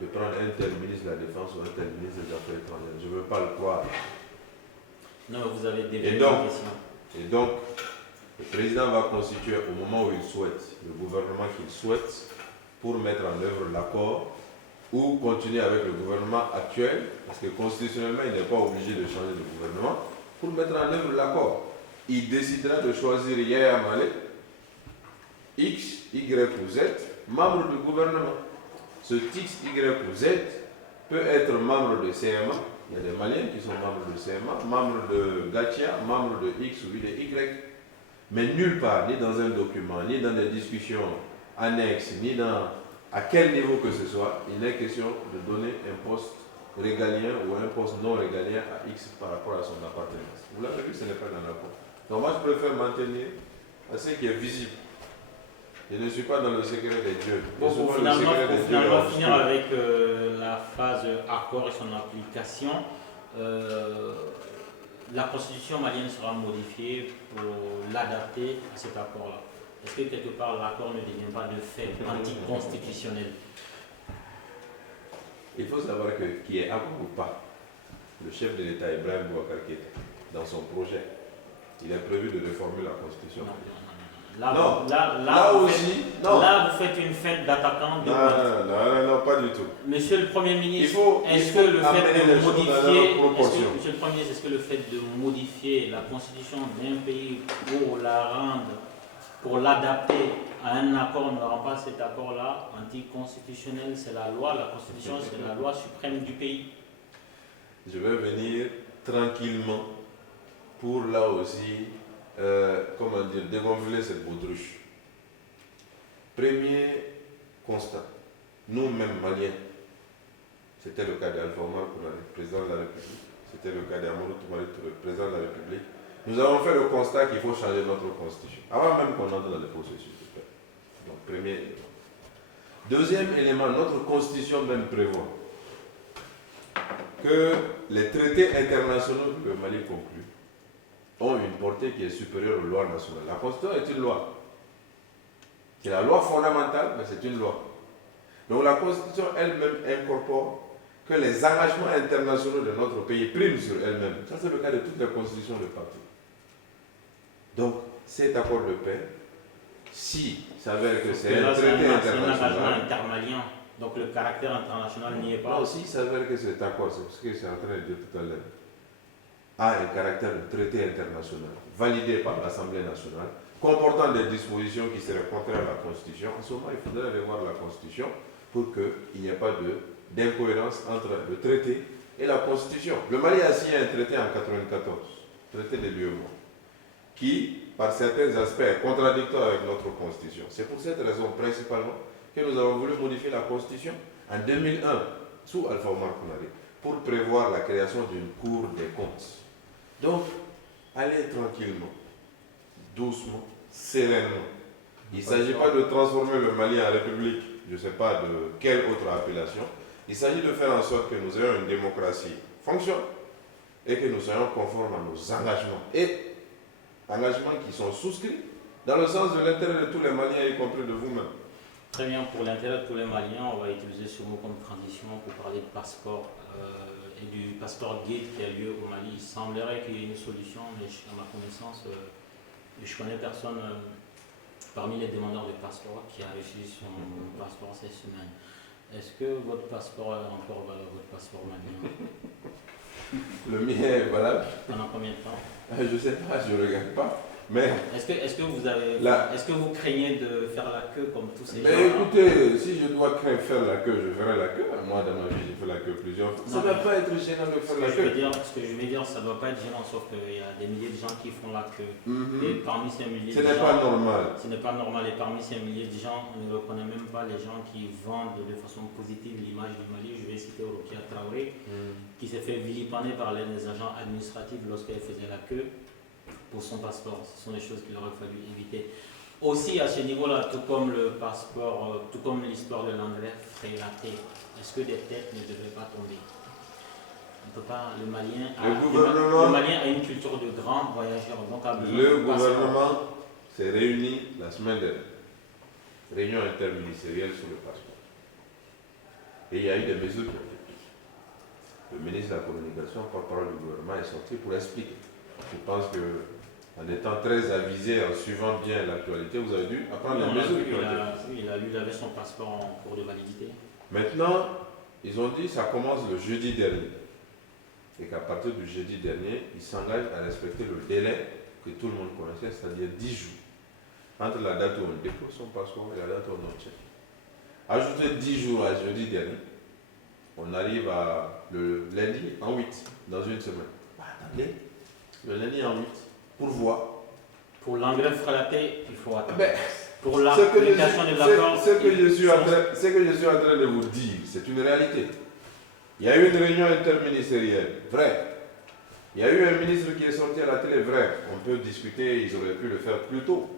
de prendre un tel ministre de la Défense ou un tel ministre des Affaires étrangères. Je ne veux pas le croire. Non, vous avez des questions. Et donc, le président va constituer au moment où il souhaite, le gouvernement qu'il souhaite, pour mettre en œuvre l'accord ou continuer avec le gouvernement actuel, parce que constitutionnellement, il n'est pas obligé de changer de gouvernement, pour mettre en œuvre l'accord. Il décidera de choisir Yaya Malé, X, Y ou Z, membre du gouvernement. Ce X, Y ou Z peut être membre de CMA. Il y a des Maliens qui sont membres de CMA, membres de Gatia, membres de X ou de Y. Mais nulle part, ni dans un document, ni dans des discussions annexes, ni à quel niveau que ce soit, il n'est question de donner un poste régalien ou un poste non régalien à X par rapport à son appartenance. Vous l'avez vu, ce n'est pas dans l'accord. Donc moi, je préfère maintenir à ce qui est visible. Je ne suis pas dans le secret des dieux. Bon, pour finalement finir avec la phase accord et son application, la constitution malienne sera modifiée pour l'adapter à cet accord-là. Est-ce que quelque part l'accord ne devient pas de fait anticonstitutionnel? Il faut savoir que qui est accord ou pas, le chef de l'État Ibrahim Boubacar Keïta, dans son projet, il est prévu de réformer la constitution. Là, vous faites une fête d'attaquant. Non, pas du tout. Monsieur le Premier ministre, est-ce que le fait de modifier, Monsieur le Premier ministre, est-ce que le fait de modifier la constitution d'un pays pour la rendre, pour l'adapter à un accord, ne rend pas cet accord-là anticonstitutionnel? C'est la loi, la constitution, c'est la loi suprême du pays. Je vais venir tranquillement pour là aussi comment dire, dégonfler cette baudruche. Premier constat, nous-mêmes Maliens, c'était le cas d'Alpha Omar Kounari, président de la République, c'était le cas d'Amadou Toumani Touré, président de la République. Nous avons fait le constat qu'il faut changer notre constitution, avant même qu'on entre dans le processus de paix. Donc, premier élément. Deuxième élément, notre constitution même prévoit que les traités internationaux que le Mali conclut ont une portée qui est supérieure aux lois nationales. La constitution est une loi. C'est la loi fondamentale, mais c'est une loi. Donc la constitution elle-même incorpore que les engagements internationaux de notre pays priment sur elle-même. Ça, c'est le cas de toutes les constitutions de partout. Donc, cet accord de paix, si il s'avère que c'est un traité international. C'est un engagement intermalien, donc le caractère international n'y est pas. Non, si il s'avère que cet accord, c'est ce que j'ai en train de dire tout à l'heure, a un caractère de traité international, validé par l'Assemblée nationale, comportant des dispositions qui seraient contraires à la Constitution, en ce moment, il faudrait revoir la Constitution pour qu'il n'y ait pas d'incohérence entre le traité et la Constitution. Le Mali a signé un traité en 1994, traité de l'UEMOA, qui, par certains aspects, est contradictoire avec notre Constitution. C'est pour cette raison, principalement, que nous avons voulu modifier la Constitution en 2001, sous Alpha Omar Kounari, pour prévoir la création d'une Cour des comptes. Donc, allez tranquillement, doucement, sereinement. Il ne s'agit pas de transformer le Mali en république, je ne sais pas de quelle autre appellation. Il s'agit de faire en sorte que nous ayons une démocratie fonctionnelle et que nous soyons conformes à nos engagements. Et engagements qui sont souscrits dans le sens de l'intérêt de tous les Maliens, y compris de vous-même. Très bien, pour l'intérêt de tous les Maliens, on va utiliser ce mot comme transition pour parler de passeport et du passeport guide qui a lieu au Mali. Il semblerait qu'il y ait une solution, mais à ma connaissance, je connais personne parmi les demandeurs de passeport qui a reçu son passeport cette semaine. Est-ce que votre passeport est encore valable, votre passeport malien? Le mien est valable. Pendant combien de temps? Je ne sais pas, je ne regarde pas. Mais est-ce que vous craignez de faire la queue comme tous ces gens? Mais écoutez, si je dois faire la queue, je ferai la queue. Moi, dans ma vie, j'ai fait la queue plusieurs fois. Ça ne va pas être gênant de faire la queue. Ce que je veux dire, ça ne doit pas être gênant, sauf qu'il y a des milliers de gens qui font la queue. Et parmi ces milliers de gens, ce n'est pas normal. Ce n'est pas normal. Et parmi ces milliers de gens, on ne reconnaît même pas les gens qui vendent de façon positive l'image du Mali. Je vais citer Rokia Traoré, qui s'est fait vilipender par les agents administratifs lorsqu'elle faisait la queue pour son passeport. Ce sont des choses qu'il aurait fallu éviter. Aussi, à ce niveau-là, tout comme le passeport, tout comme l'histoire de l'André Frélaté, est-ce que des têtes ne devraient pas tomber? On peut pas, le Malien a une culture de grands voyageurs. Donc le gouvernement s'est réuni la semaine dernière. Réunion interministérielle sur le passeport. Et il y a eu des mesures qui ont été prises. Le ministre de la Communication, porte-parole du gouvernement, est sorti pour expliquer. Je pense que en étant très avisé, en suivant bien l'actualité, vous avez dû apprendre les mesures qui ont été prises. Il avait son passeport en cours de validité. Maintenant, ils ont dit que ça commence le jeudi dernier. Et qu'à partir du jeudi dernier, ils s'engagent à respecter le délai que tout le monde connaissait, c'est-à-dire 10 jours. Entre la date où on dépose son passeport et la date où on obtient. Ajoutez 10 jours à jeudi dernier, on arrive à le lundi en 8, dans une semaine. Attendez, le lundi en 8, pour voir. Pour l'engrais frelaté, il faut attendre. Pour l'application de l'accord. Ce que je suis en train de vous dire, c'est une réalité. Il y a eu une réunion interministérielle, vrai. Il y a eu un ministre qui est sorti à la télé, vrai. On peut discuter, ils auraient pu le faire plus tôt.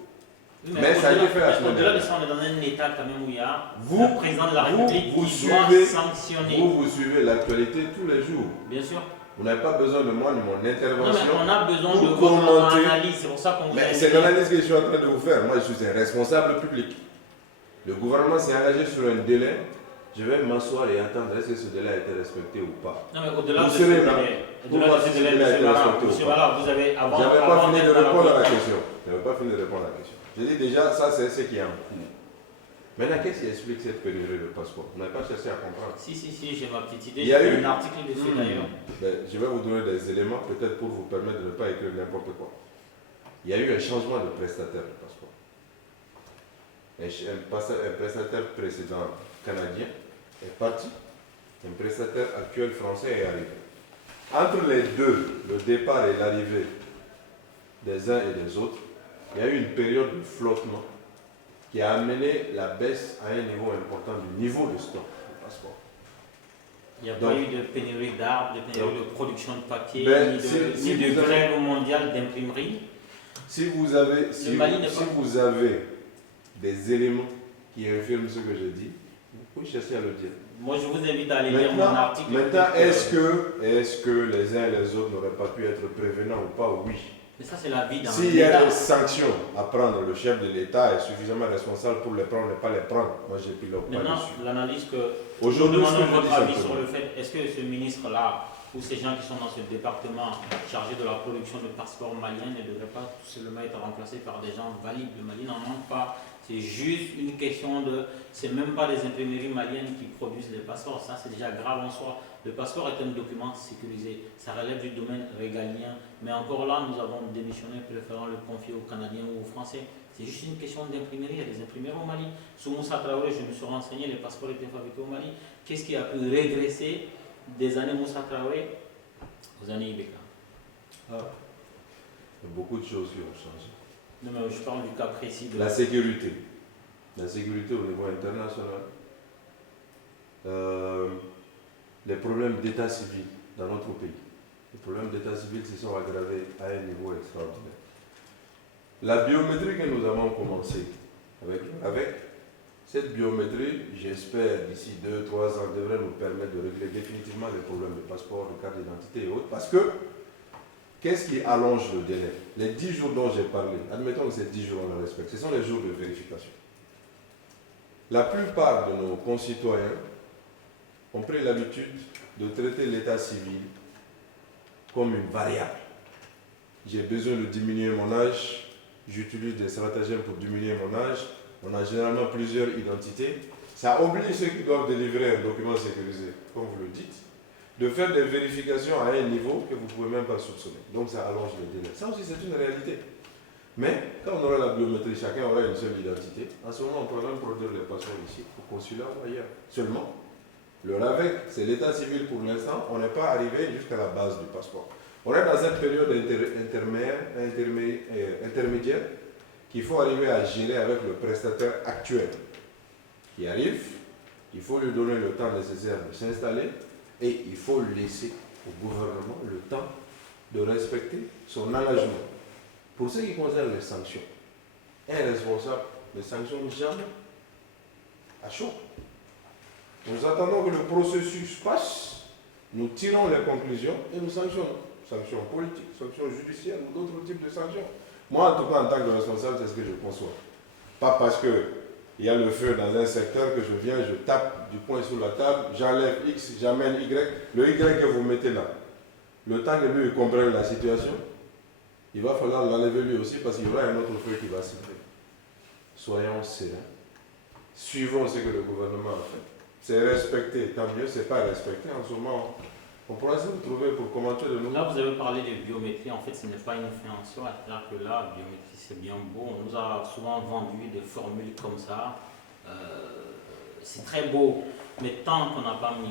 Mais ça a été fait la semaine dernière. Au-delà de ça, on est dans un état quand même où il y a le président de la République qui doit sanctionner. Vous suivez l'actualité tous les jours. Bien sûr. Vous n'avez pas besoin de moi, de mon intervention. Non, mais on a besoin de votre analyse. C'est pour ça qu'on vous a c'est l'analyse que je suis en train de vous faire. Moi, je suis un responsable public. Le gouvernement s'est engagé sur un délai. Je vais m'asseoir et attendre est-ce que ce délai a été respecté ou pas. Non, mais au-delà de ce délai, vous avez avant. Je n'avais pas fini de répondre à la question. Je n'avais pas fini de répondre à la question. Je dis déjà, ça c'est ce qui est en cours. Maintenant, qu'est-ce qui explique cette pénurie de passeport? Vous n'avez pas cherché à comprendre. Si, j'ai ma petite idée. Il y a eu un article dessus d'ailleurs. Je vais vous donner des éléments, peut-être pour vous permettre de ne pas écrire n'importe quoi. Il y a eu un changement de prestataire de passeport. Un prestataire précédent canadien est parti. Un prestataire actuel français est arrivé. Entre les deux, le départ et l'arrivée des uns et des autres, il y a eu une période de flottement qui a amené la baisse à un niveau important du niveau de stock du passeport. Il n'y a pas eu de pénurie d'arbres, de pénurie de production de papier, Ben, ni de grève mondiale d'imprimerie. Si vous avez des éléments qui infirment ce que j'ai dit, vous pouvez chercher à le dire. Moi, je vous invite à aller lire mon article. Maintenant, est-ce que les uns et les autres n'auraient pas pu être prévenants ou pas? Oui. Mais ça, c'est la vie dans S'il y a des sanctions à prendre, le chef de l'État est suffisamment responsable pour les prendre, ne pas les prendre. Moi, j'ai pris pas maintenant, dessus. l'analyse que... Aujourd'hui, nous demandons votre avis sur le fait, est-ce que ce ministre-là, ou ces gens qui sont dans ce département chargés de la production de passeports maliens ne devraient pas tout simplement être remplacés par des gens valides? Le Mali n'en manque pas. C'est juste une question de... C'est même pas des imprimeries maliennes qui produisent les passeports. Ça, c'est déjà grave en soi. Le passeport est un document sécurisé. Ça relève du domaine régalien. Mais encore là, nous avons démissionné, préférant le confier aux Canadiens ou aux Français. C'est juste une question d'imprimerie. Il y a des imprimeries au Mali. Sous Moussa Traoré, je me suis renseigné, les passeports étaient fabriqués au Mali. Qu'est-ce qui a pu régresser des années Moussa Traoré aux années Ibeka? Il y a beaucoup de choses qui ont changé. Non, mais je parle du cas précis de la sécurité. La sécurité au niveau international. Les problèmes d'état civil dans notre pays. Les problèmes d'état civil se sont aggravés à un niveau extraordinaire. La biométrie que nous avons commencé avec cette biométrie, j'espère d'ici 2-3 ans, devrait nous permettre de régler définitivement les problèmes de passeport, de carte d'identité et autres. Parce que, qu'est-ce qui allonge le délai? Les 10 jours dont j'ai parlé, admettons que ces 10 jours on les respecte, ce sont les jours de vérification. La plupart de nos concitoyens ont pris l'habitude de traiter l'état civil comme une variable. J'ai besoin de diminuer mon âge, j'utilise des stratagèmes pour diminuer mon âge. On a généralement plusieurs identités. Ça oblige ceux qui doivent délivrer un document sécurisé, comme vous le dites, de faire des vérifications à un niveau que vous ne pouvez même pas soupçonner. Donc ça allonge le délai. Ça aussi, c'est une réalité. Mais quand on aura la biométrie, chacun aura une seule identité. En ce moment, on pourra même produire les passeports ici, au consulat ou ailleurs. Seulement, le RAVEC, c'est l'état civil pour l'instant. On n'est pas arrivé jusqu'à la base du passeport. On est dans cette période intermédiaire qu'il faut arriver à gérer avec le prestataire actuel qui arrive. Il faut lui donner le temps nécessaire de s'installer et il faut laisser au gouvernement le temps de respecter son engagement. Pour ce qui concerne les sanctions, un responsable ne sanctionne jamais à chaud. Nous attendons que le processus passe, nous tirons les conclusions et nous sanctionnons. Sanctions politiques, sanctions judiciaires ou d'autres types de sanctions. Moi, en tout cas, en tant que responsable, c'est ce que je conçois. Pas parce qu'il y a le feu dans un secteur que je viens, je tape du poing sur la table, j'enlève X, j'amène Y. Le Y que vous mettez là, le temps que lui comprenne la situation, il va falloir l'enlever lui aussi parce qu'il y aura un autre feu qui va s'ouvrir. Soyons sereins. Suivons ce que le gouvernement a fait. C'est respecté, tant mieux, c'est pas respecté. En ce moment, on pourra se retrouver pour commenter de nouveau. Là, vous avez parlé de biométrie. En fait, ce n'est pas une fin en soi. C'est-à-dire que là, biométrie, c'est bien beau. On nous a souvent vendu des formules comme ça. C'est très beau. Mais tant qu'on n'a pas mis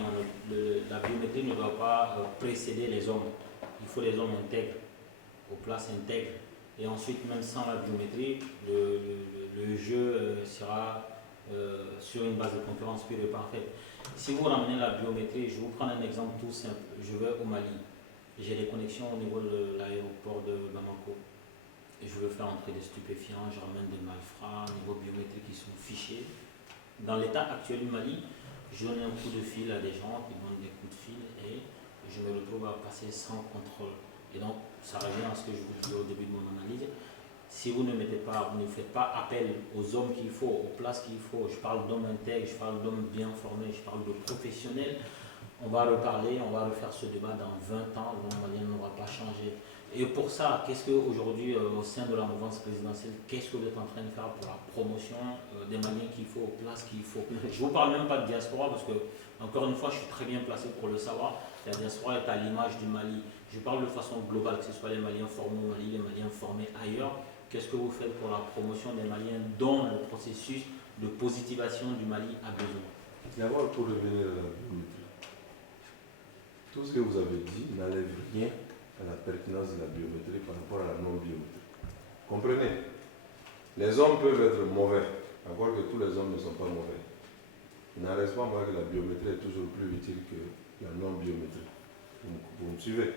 la biométrie ne doit pas précéder les hommes. Il faut des hommes intègres, aux places intègres. Et ensuite, même sans la biométrie, le jeu sera sur une base de concurrence pure et parfaite. Si vous ramenez la biométrie, je vous prends un exemple tout simple. Je vais au Mali. J'ai des connexions au niveau de l'aéroport de Bamako. Et je veux faire entrer des stupéfiants, je ramène des malfrats, au niveau biométrique, qui sont fichés. Dans l'état actuel du Mali, je donne un coup de fil à des gens qui donnent des coups de fil et je me retrouve à passer sans contrôle. Et donc, ça revient à ce que je vous disais au début de mon analyse. Si vous ne faites pas appel aux hommes qu'il faut, aux places qu'il faut, je parle d'hommes intègres, je parle d'hommes bien formés, je parle de professionnels, on va reparler, on va refaire ce débat dans 20 ans, le Malien n'aura pas changé. Et pour ça, qu'est-ce qu'aujourd'hui, au sein de la mouvance présidentielle, qu'est-ce que vous êtes en train de faire pour la promotion des Maliens qu'il faut, aux places qu'il faut? Je ne vous parle même pas de diaspora parce que, encore une fois, je suis très bien placé pour le savoir. La diaspora est à l'image du Mali. Je parle de façon globale, que ce soit les Maliens formés au Mali, les Maliens formés ailleurs. Qu'est-ce que vous faites pour la promotion des Maliens dont le processus de positivation du Mali a besoin? D'abord, pour revenir à la biométrie, tout ce que vous avez dit n'enlève rien à la pertinence de la biométrie par rapport à la non-biométrie. Comprenez? Les hommes peuvent être mauvais, encore que tous les hommes ne sont pas mauvais. Il n'en reste pas moins que la biométrie est toujours plus utile que la non-biométrie. Vous me suivez?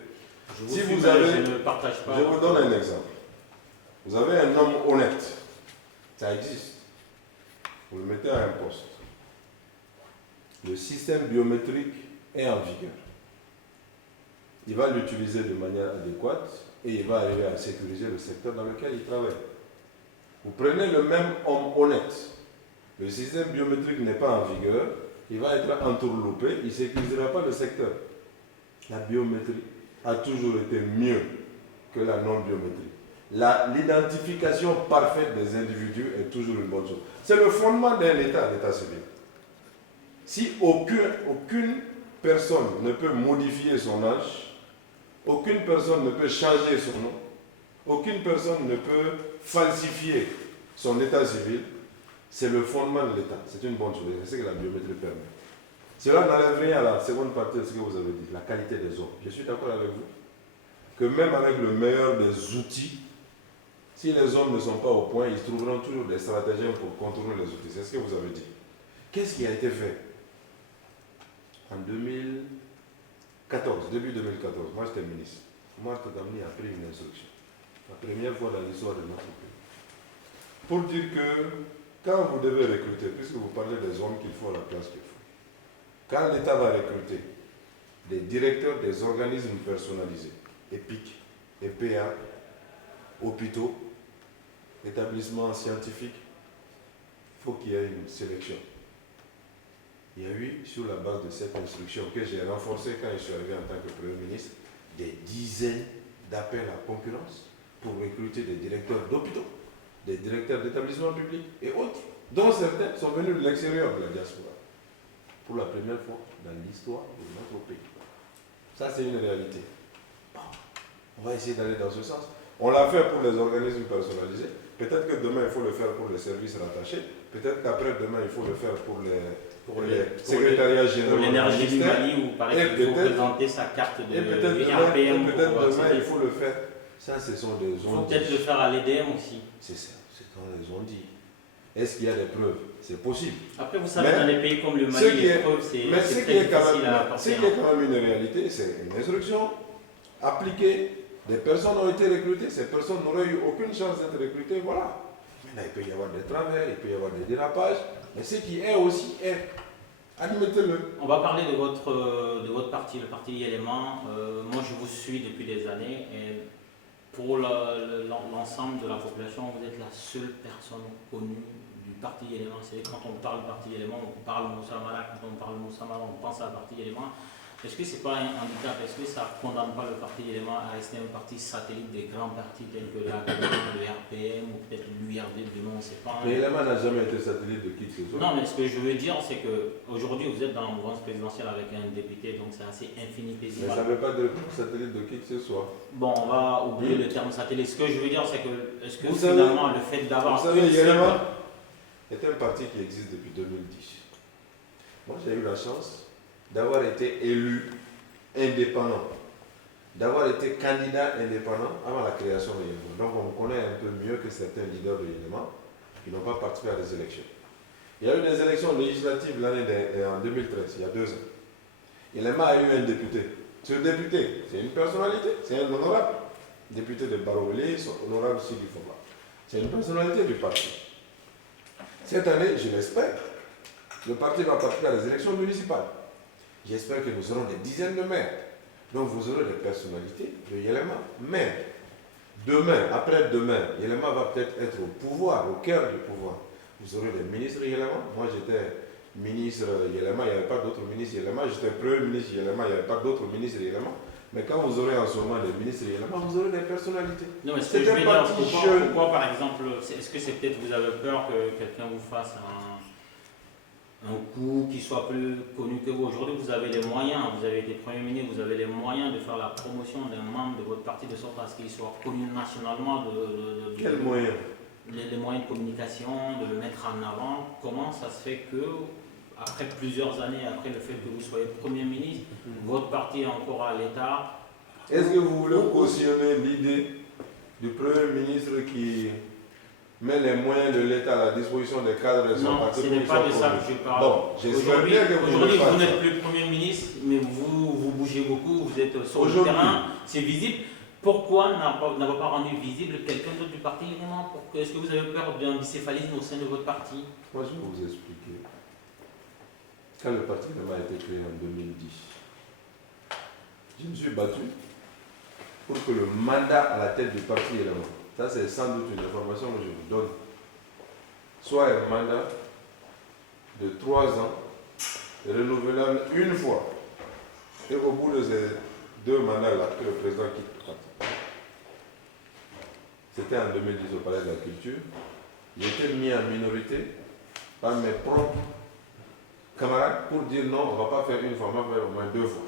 Si vous avez, je ne partage pas. Je vous donne un exemple. Vous avez un homme honnête, ça existe. Vous le mettez à un poste. Le système biométrique est en vigueur. Il va l'utiliser de manière adéquate et il va arriver à sécuriser le secteur dans lequel il travaille. Vous prenez le même homme honnête, le système biométrique n'est pas en vigueur, il va être entourloupé, il ne sécurisera pas le secteur. La biométrie a toujours été mieux que la non-biométrie. L'identification parfaite des individus est toujours une bonne chose. C'est le fondement d'un État, l'état civil. Si aucune personne ne peut modifier son âge, aucune personne ne peut changer son nom, aucune personne ne peut falsifier son état civil, c'est le fondement de l'État. C'est une bonne chose. C'est ce que la biométrie permet. Cela n'enlève rien à la seconde partie de ce que vous avez dit, la qualité des hommes. Je suis d'accord avec vous que même avec le meilleur des outils, si les hommes ne sont pas au point, ils trouveront toujours des stratagèmes pour contourner les outils. C'est ce que vous avez dit. Qu'est-ce qui a été fait en 2014, début 2014? Moi, j'étais ministre. Marthe Damni a pris une instruction. La première fois dans l'histoire de notre pays. Pour dire que quand vous devez recruter, puisque vous parlez des hommes qu'il faut à la place qu'il faut, quand l'État va recruter des directeurs des organismes personnalisés, EPIC, EPA, hôpitaux, établissements scientifiques, il faut qu'il y ait une sélection. Il y a eu, sur la base de cette instruction que j'ai renforcée quand je suis arrivé en tant que Premier ministre, des dizaines d'appels à concurrence pour recruter des directeurs d'hôpitaux, des directeurs d'établissements publics et autres, dont certains sont venus de l'extérieur de la diaspora, pour la première fois dans l'histoire de notre pays. Ça, c'est une réalité. On va essayer d'aller dans ce sens. On l'a fait pour les organismes personnalisés. Peut-être que demain, il faut le faire pour les services rattachés. Peut-être qu'après, demain, il faut le faire pour les secrétariats généraux. Pour l'énergie du Mali, où il faut présenter sa carte de RPM. Peut-être demain, il faut le faire. Ça, ce sont des ondes. Il faut peut-être le faire à l'EDM aussi. C'est ça, c'est ce qu'on ont dit. Est-ce qu'il y a des preuves? C'est possible. Après, vous savez, dans les pays comme le Mali, les preuves, c'est très difficile à apporter. Ce qui est quand même une réalité, c'est une instruction appliquée. Des personnes ont été recrutées, ces personnes n'auraient eu aucune chance d'être recrutées, voilà. Maintenant, il peut y avoir des travers, il peut y avoir des dérapages, mais ce qui est aussi est. Admettez-le. On va parler de votre parti, le parti Yéléman. Moi, je vous suis depuis des années et pour l'ensemble de la population, vous êtes la seule personne connue du parti Yéléman. C'est quand on parle parti Yéléman, on parle Moussa Mala, quand on parle Moussa Mala, on pense à parti Yéléman. Est-ce que ce n'est pas un handicap? Est-ce que ça ne condamne pas le parti Yéléman à rester un parti satellite des grands partis tels que le RPM ou peut-être l'URD, du nom, on ne sait pas. Mais Yéléman n'a jamais été satellite de qui que ce soit. Non, mais ce que je veux dire, c'est qu'aujourd'hui, vous êtes dans la mouvance présidentielle avec un député, donc c'est assez infinitésimal. Mais ça ne veut pas dire satellite de qui que ce soit. Bon, on va oublier le terme satellite. Ce que je veux dire, c'est que, est-ce que finalement, le fait d'avoir... Vous savez, Yéléman est un parti qui existe depuis 2010. Moi, j'ai eu la chance d'avoir été élu indépendant, d'avoir été candidat indépendant avant la création de Yéléman. Donc on me connaît un peu mieux que certains leaders de Yéléman qui n'ont pas participé à des élections. Il y a eu des élections législatives en 2013, il y a 2 ans. Yéléman a eu un député. Ce député, c'est une personnalité, c'est un honorable. Député de Baroveli, honorable Sidi Foba. C'est une personnalité du parti. Cette année, je l'espère, le parti va participer à des élections municipales. J'espère que nous aurons des dizaines de maires. Donc vous aurez des personnalités de Yéléman. Mais demain, après-demain, Yéléman va peut-être être au pouvoir, au cœur du pouvoir. Vous aurez des ministres Yéléman. Moi j'étais ministre Yéléman, il n'y avait pas d'autres ministres Yéléman. J'étais premier ministre Yéléman, il n'y avait pas d'autres ministres Yéléman. Mais quand vous aurez en ce moment des ministres Yéléman, vous aurez des personnalités. Non, mais ce que je veux dire, pourquoi par exemple, est-ce que c'est peut-être vous avez peur que quelqu'un vous fasse un coup qui soit plus connu que vous? Aujourd'hui, vous avez les moyens, vous avez été Premier ministre, vous avez les moyens de faire la promotion d'un membre de votre parti de sorte à ce qu'il soit connu nationalement. Quels moyens? Les moyens de communication, de le mettre en avant. Comment ça se fait que, après plusieurs années, après le fait que vous soyez Premier ministre, votre parti est encore à l'État? Est-ce que vous voulez cautionner l'idée du Premier ministre qui met les moyens de l'État à la disposition des cadres de son Non, parti. ce n'est pas de ça que je parle. Bon, j'espère bien que vous Aujourd'hui, ne faites vous pas n'êtes ça. plus Premier ministre, mais vous bougez beaucoup, vous êtes sur le terrain, c'est visible. Pourquoi n'avoir pas rendu visible quelqu'un d'autre du parti vraiment? Est-ce que vous avez peur d'un bicéphalisme au sein de votre parti? Moi, je vais vous expliquer. Quand le parti a été créé en 2010, je me suis battu pour que le mandat à la tête du parti est là. Ça, c'est sans doute une information que je vous donne. Soit un mandat de 3 ans, renouvelable une fois. Et au bout de ces 2 mandats-là, que le président quitte le parti. C'était en 2010 au Palais de la Culture. J'ai été mis en minorité par mes propres camarades pour dire non, on ne va pas faire une fois, on va faire au moins 2 fois.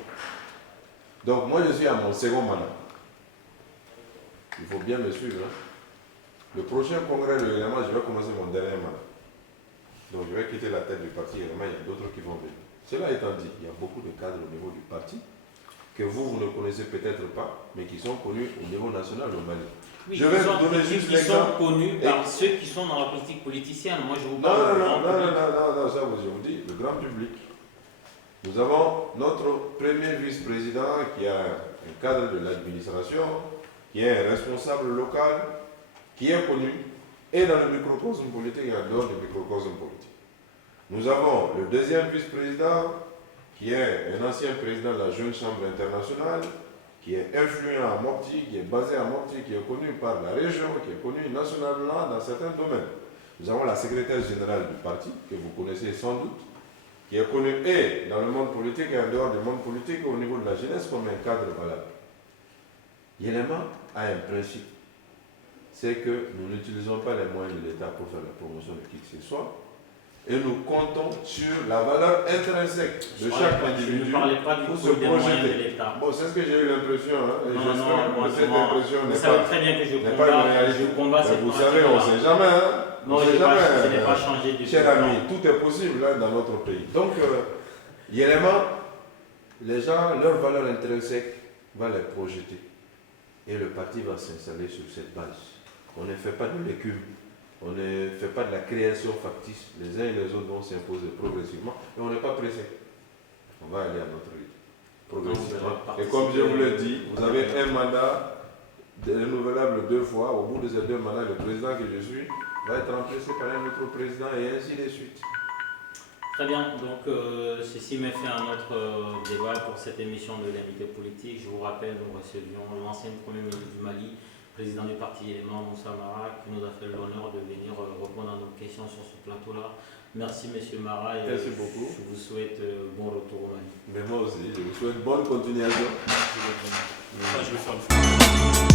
Donc moi je suis à mon second mandat. Il faut bien me suivre. Hein. Le prochain congrès de l'élément, je vais commencer mon dernier mandat. Donc je vais quitter la tête du parti élément, il y a d'autres qui vont venir. Cela étant dit, il y a beaucoup de cadres au niveau du parti que vous ne connaissez peut-être pas, mais qui sont connus au niveau national au Mali. Oui, je vais vous donner juste l'exemple. Qui sont connus par ceux qui sont dans la politique politicienne. Moi, je vous parle non, ça je vous dis, le grand public. Nous avons notre premier vice-président qui est un cadre de l'administration, qui est un responsable local, qui est connu, et dans le microcosme politique et en dehors du microcosme politique. Nous avons le deuxième vice-président, qui est un ancien président de la Jeune Chambre internationale, qui est influent à Mopti, qui est basé à Mopti, qui est connu par la région, qui est connu nationalement dans certains domaines. Nous avons la secrétaire générale du parti, que vous connaissez sans doute, qui est connue et dans le monde politique et en dehors du monde politique au niveau de la jeunesse comme un cadre valable. Yéléma a un principe, c'est que nous n'utilisons pas les moyens de l'État pour faire la promotion de qui que ce soit, et nous comptons sur la valeur intrinsèque de chaque individu. Je ne parlais pas du pour coup se des moyens de projeter. l'État. Bon, c'est ce que j'ai eu l'impression, hein, et j'espère que cette impression Vous n'est savez pas, très bien que n'est pas une réalité. combat cette Vous savez, on ne sait jamais. Hein. Non, on je sait jamais, n'ai pas changé du tout. cher ami, tout est possible hein, dans notre pays. Donc, Yéléma, les gens, leur valeur intrinsèque va les projeter. Et le parti va s'installer sur cette base. On ne fait pas de l'écume. On ne fait pas de la création factice. Les uns et les autres vont s'imposer progressivement. Et on n'est pas pressé. On va aller à notre rythme. Progressivement. Et comme je vous l'ai dit, vous avez un mandat renouvelable 2 fois. Au bout de ces 2 mandats, le président que je suis va être remplacé par un autre président et ainsi de suite. Très bien, donc ceci met fin à notre débat pour cette émission de l'invité politique. Je vous rappelle, nous recevions l'ancien Premier ministre du Mali, président du parti élément, Moussa Mara, qui nous a fait l'honneur de venir répondre à nos questions sur ce plateau-là. Merci Monsieur Mara et merci beaucoup. Je vous souhaite bon retour au Mali. Mais moi aussi, je vous souhaite bonne continuation. Merci beaucoup. Je vais faire le